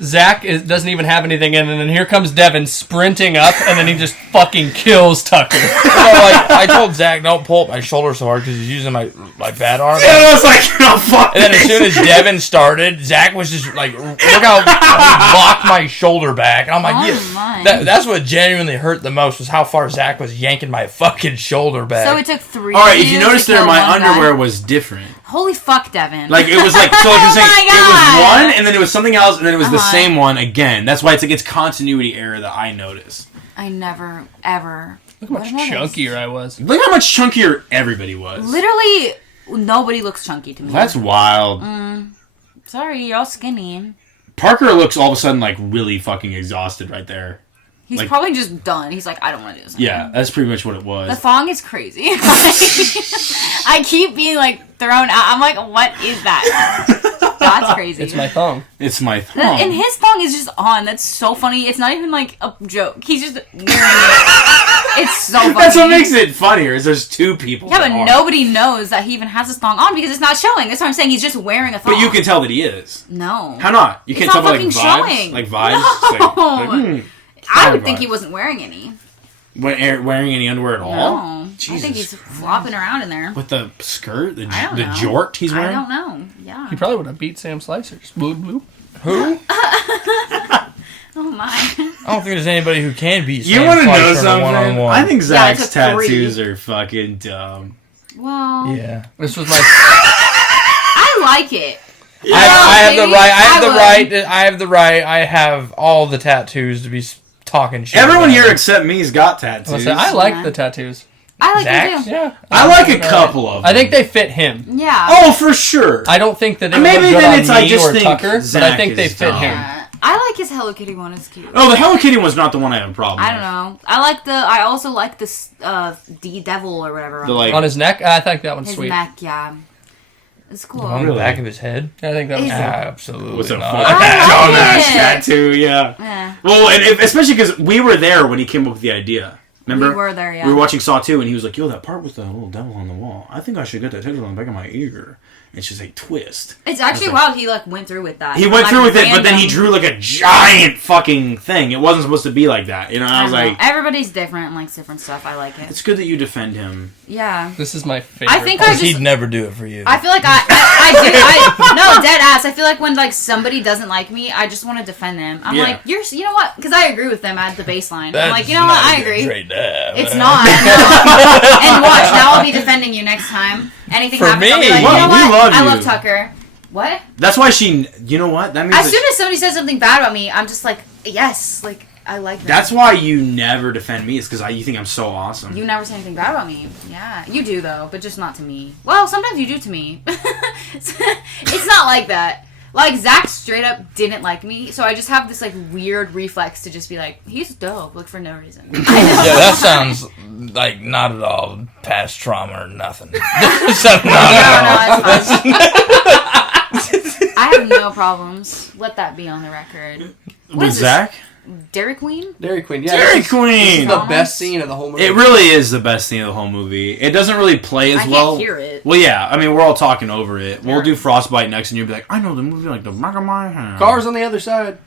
Zach doesn't even have anything in, and then here comes Devin sprinting up, and then he just fucking kills Tucker. I told Zach, don't pull up my shoulder so hard because he's using my bad arm. and I was like, oh, fuck. And then as soon as Devin started, Zach was just look how he blocked my shoulder back. And I'm like, my. that's what genuinely hurt the most was how far Zach was yanking my fucking shoulder back. So it took 3 All right, if years you to notice there, kill my one guy. underwear was different. Holy fuck, Devin. It was so like I'm Oh saying, my it was God. one, and then it was something else, and then it was the Uh-huh. same one again. That's why it's continuity error that I notice. I never, ever. Look how much chunkier I was. Look how much chunkier everybody was. Literally, nobody looks chunky to me. That's wild. Sorry, you're all skinny. Parker looks all of a sudden really fucking exhausted right there. He's probably just done. He's like, I don't want to do this anymore. Yeah, that's pretty much what it was. The thong is crazy. I keep being thrown out. I'm like, what is that? That's crazy. It's my thong. It's my thumb. And his thong is just on. That's so funny. It's not even a joke. He's just wearing it. It's so funny. That's what makes it funnier. Is there's two people. Yeah, that but are. nobody knows that he even has his thong on because it's not showing. That's what I'm saying. He's just wearing a thong. But you can tell that he is. No. How not? You can't It's tell not by fucking vibes. showing. Vibes. No. I would Thong think he vibes. wasn't wearing any. Wearing any underwear at all? No. Jesus I think he's flopping around in there. With the skirt, the I don't know. jort he's I wearing. don't know. Yeah. He probably would have beat Sam Slicer. Just bloop, bloop. Who? Oh my. I don't think there's anybody who can beat You Sam want to know Slicer in a something? one-on-one. I think Yeah, it Zach's took 3. tattoos are fucking dumb. Well, Yeah. This was my. I like it. I have the maybe right. I have I the would. right. I have the right. I have all the tattoos to be talking shit. Everyone about here them. except me's got tattoos. I like Yeah. the tattoos. I like Zach? it too. Yeah. I like a couple of them. I think they fit him. Yeah. Oh, for sure. I don't think that it Maybe would look good then on it's I me just or think Tucker, but I Zach think they is fit dumb. him. Yeah. I like his Hello Kitty one. It's cute. Oh, the Hello Kitty one's not the one I have a problem with. I don't know. I also like this devil or whatever. On his neck? I think that one's his sweet. neck, yeah. It's cool. On the back of his head? I think that was Absolutely What's a not. full I like it. tattoo, yeah. Well, and especially because we were there when he came up with the idea. Remember? We were there, yeah. We were watching Saw 2, and he was like, yo, that part with the little devil on the wall, I think I should get that tattooed on the back of my ear. And she's like, twist. It's actually wild he went through with that. He went through with it, but then he drew like a giant fucking thing. It wasn't supposed to be like that. You know, I was like... Everybody's different and likes different stuff. I like it. It's good that you defend him. Yeah. This is my favorite. I think he'd never do it for you. I feel like I do. No, dead ass. I feel like when like somebody doesn't like me, I just want to defend them. I'm like, you know what? Because I agree with them at the baseline. I'm like, you know what? I agree. It's not. No. And watch, now I'll be defending you next time. Anything For happens, I'll be me. like, you know We what? love I you. love Tucker. What? That's why she... You know what? That means As soon as somebody says something bad about me, I'm just like, yes, like I like that. That's why you never defend me. It's because you think I'm so awesome. You never say anything bad about me. Yeah, you do though, but just not to me. Well, sometimes you do to me. It's not like that. Like Zach straight up didn't like me, so I just have this like weird reflex to just be like, he's dope, like for no reason. Yeah, that sounds like not at all past trauma or nothing. No, it's fine. I have no problems. Let that be on the record. What With is this? Zach? Dairy Queen? Dairy Queen. Yeah, Dairy this is Queen! the best scene of the whole movie. It really is the best scene of the whole movie. It doesn't really play as I well. can't hear it. Well, yeah. I mean, we're all talking over it. We'll Alright. do Frostbite next, and you'll be like, I know the movie like the back of my hand. Cars on the other side.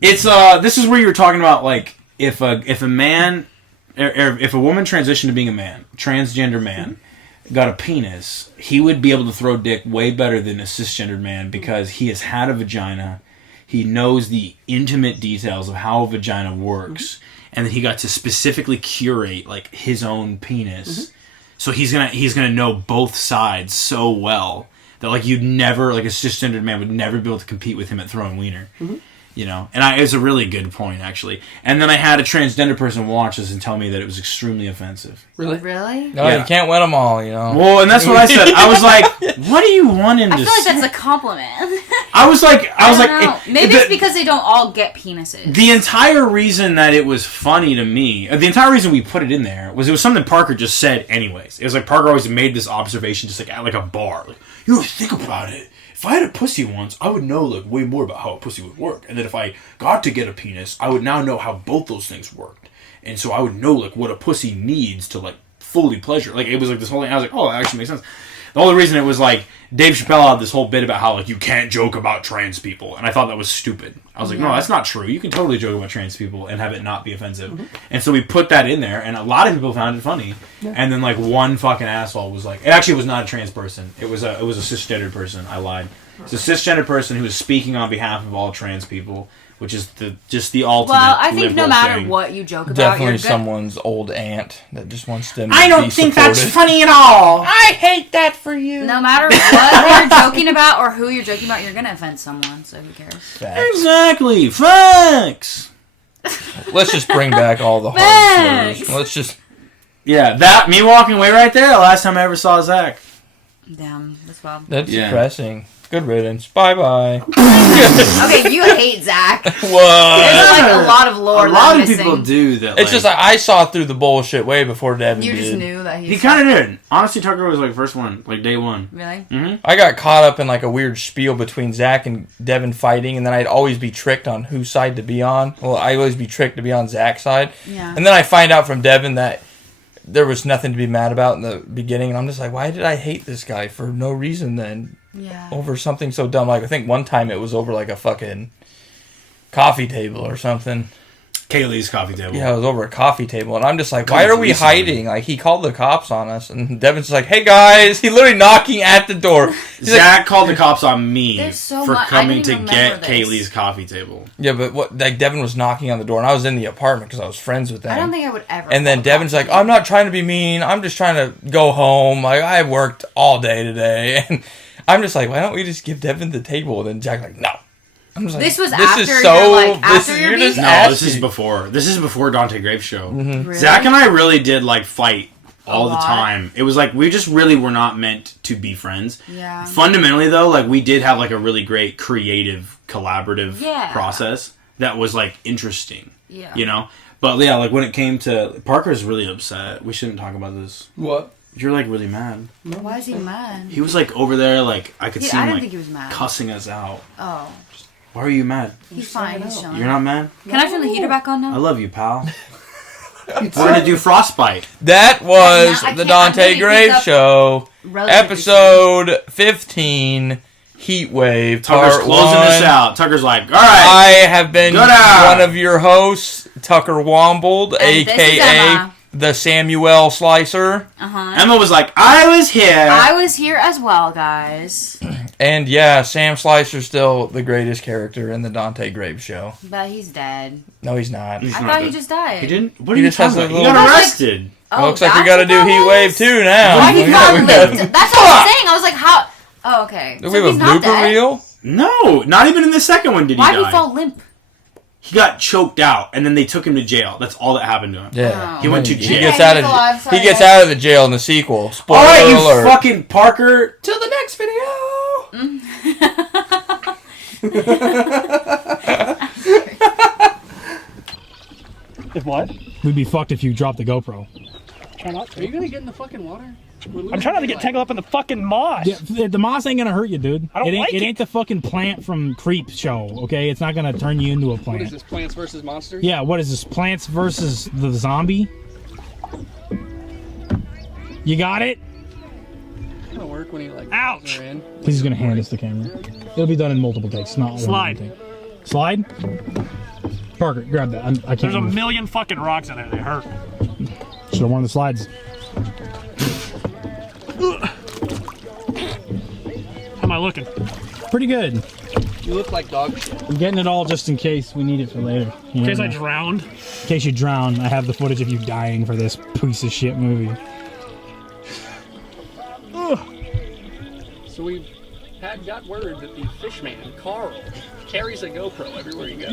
It's this is where you were talking about like if a man or if a woman transitioned to being a man, transgender man, got a penis, he would be able to throw dick way better than a cisgendered man because he has had a vagina. He knows the intimate details of how a vagina works, and then he got to specifically curate like his own penis. So he's gonna know both sides so well that like you'd never like a cisgendered man would never be able to compete with him at throwing wiener. You know, and it's a really good point actually. And then I had a transgender person watch this and tell me that it was extremely offensive. Really? Really? No, Yeah. you can't win them all, you know. Well, and that's what I said. I was like, "What do you want him I to feel like say?" that's a compliment. I was like, I don't know. Maybe it's because they don't all get penises. The entire reason that it was funny to me, the entire reason we put it in there was it was something Parker just said anyways. It was like Parker always made this observation just like at like a bar. Like, you know, think about it. If I had a pussy once, I would know like way more about how a pussy would work. And then if I got to get a penis, I would now know how both those things worked. And so I would know like what a pussy needs to like fully pleasure. Like it was like this whole thing. I was like, oh, that actually makes sense. The only reason it was like Dave Chappelle had this whole bit about how like you can't joke about trans people, and I thought that was stupid. I was like, no, that's not true. You can totally joke about trans people and have it not be offensive. And so we put that in there, and a lot of people found it funny. And then like one fucking asshole was like, it actually was not a trans person. It was a cisgendered person. I lied. It's a cisgendered person who was speaking on behalf of all trans people, which is the ultimate. Well, I think no liberal matter thing. what you joke about, Definitely you're good. someone's old aunt that just wants them to I don't be think that's supported. funny at all. I hate that for you. No matter what you're joking about or who you're joking about, you're gonna offend someone. So who cares? Facts. Exactly. Thanks. Let's just bring back all the hard Thanks. slurs. Let's just... Yeah, that me walking away right there. The last time I ever saw Zach. Damn, that's wild. That's Yeah. depressing. Good riddance. Bye-bye. Okay, you hate Zach. There's What? like a lot of lore. A lot that of I'm people missing. do that. It's just like, I saw through the bullshit way before Devin You did. just knew that he kind of did. Honestly, Tucker was like first one, like day one. Really? I got caught up in like a weird spiel between Zach and Devin fighting, and then I'd always be tricked on whose side to be on. Well, I'd always be tricked to be on Zach's side. Yeah. And then I find out from Devin that there was nothing to be mad about in the beginning, and I'm just like, why did I hate this guy for no reason then? Yeah. Over something so dumb. Like, I think one time it was over like a fucking coffee table or something. Kaylee's coffee table. Yeah, it was over a coffee table, and I'm just like, why are we hiding? Like, he called the cops on us, and Devin's like, hey guys, he literally knocking at the door. He's like, Zach called the cops on me There's so for much- I coming didn't to even get remember Kaylee's this. coffee table. yeah, but what? Like, Devin was knocking on the door, and I was in the apartment because I was friends with them. I don't think I would ever. And then call Devin's the like, cops. I'm not trying to be mean. I'm just trying to go home. Like, I worked all day today. And I'm just like, why don't we just give Devin the table? And then Jack's like, no. I'm just like, This was is after so, your, like, this after is, your you're just beef? No, asking. this is before. This is before Dante Graves show. Really? Zach and I really did like fight all the time. It was like we just really were not meant to be friends. Yeah. Fundamentally, though, like we did have like a really great creative, collaborative process that was like interesting. Yeah. You know? But yeah, like when it came to... Parker's really upset. We shouldn't talk about this. What? You're like really mad. No. Why is he mad? He was like over there, like I could see him I didn't like think he was mad. cussing us out. Oh. Why are you mad? He's fine. He's chilling. You're not mad? Can I turn the heater back on now? I love you, pal. We're gonna do Frostbite. That was the Dante Grave Show, episode 15, Heat Wave. Tucker's closing this out. Tucker's like, all right. I have been one of your hosts, Tucker Wombled, a.k.a. the Samuel Slicer. Emma was like, I was here. I was here as well, guys. And yeah, Sam Slicer's still the greatest character in the Dante Grave Show. But he's dead. No, he's not. I thought he just died. He didn't? What are you talking about? He got arrested. Well, looks like we gotta do Heat Wave 2 now. Why he got limped? That's what I'm saying. I was like, how? Oh, okay. Do we have a blooper reel? No, not even in the second one did he die. Why did he fall limp? He got choked out, and then they took him to jail. That's all that happened to him. Yeah. He went to jail. He gets out of the jail in the sequel. Spoiler alright, you alert. fucking Parker. Till the next video. If what? We'd be fucked if you dropped the GoPro. Try not to. Are you gonna get in the fucking water? I'm trying not to get tangled up in the fucking moss. Yeah, the moss ain't gonna hurt you, dude. I don't like it. It ain't the fucking plant from Creep show, okay? It's not gonna turn you into a plant. What is this, Plants vs. Monsters? Yeah, what is this, Plants versus the zombie? You got it? It's gonna work when he like... Ouch! He's gonna hand us the camera. It'll be done in multiple takes, not Slide. One take. Slide? Parker, grab that. I can't There's move. a million fucking rocks in there. They hurt. Should have worn the slides. How am I looking? Pretty good. You look like dog shit. I'm getting it all just in case we need it for later. In case I drowned. In case you drown, I have the footage of you dying for this piece of shit movie. So we've got word that the fishman, Carl, carries a GoPro everywhere he goes.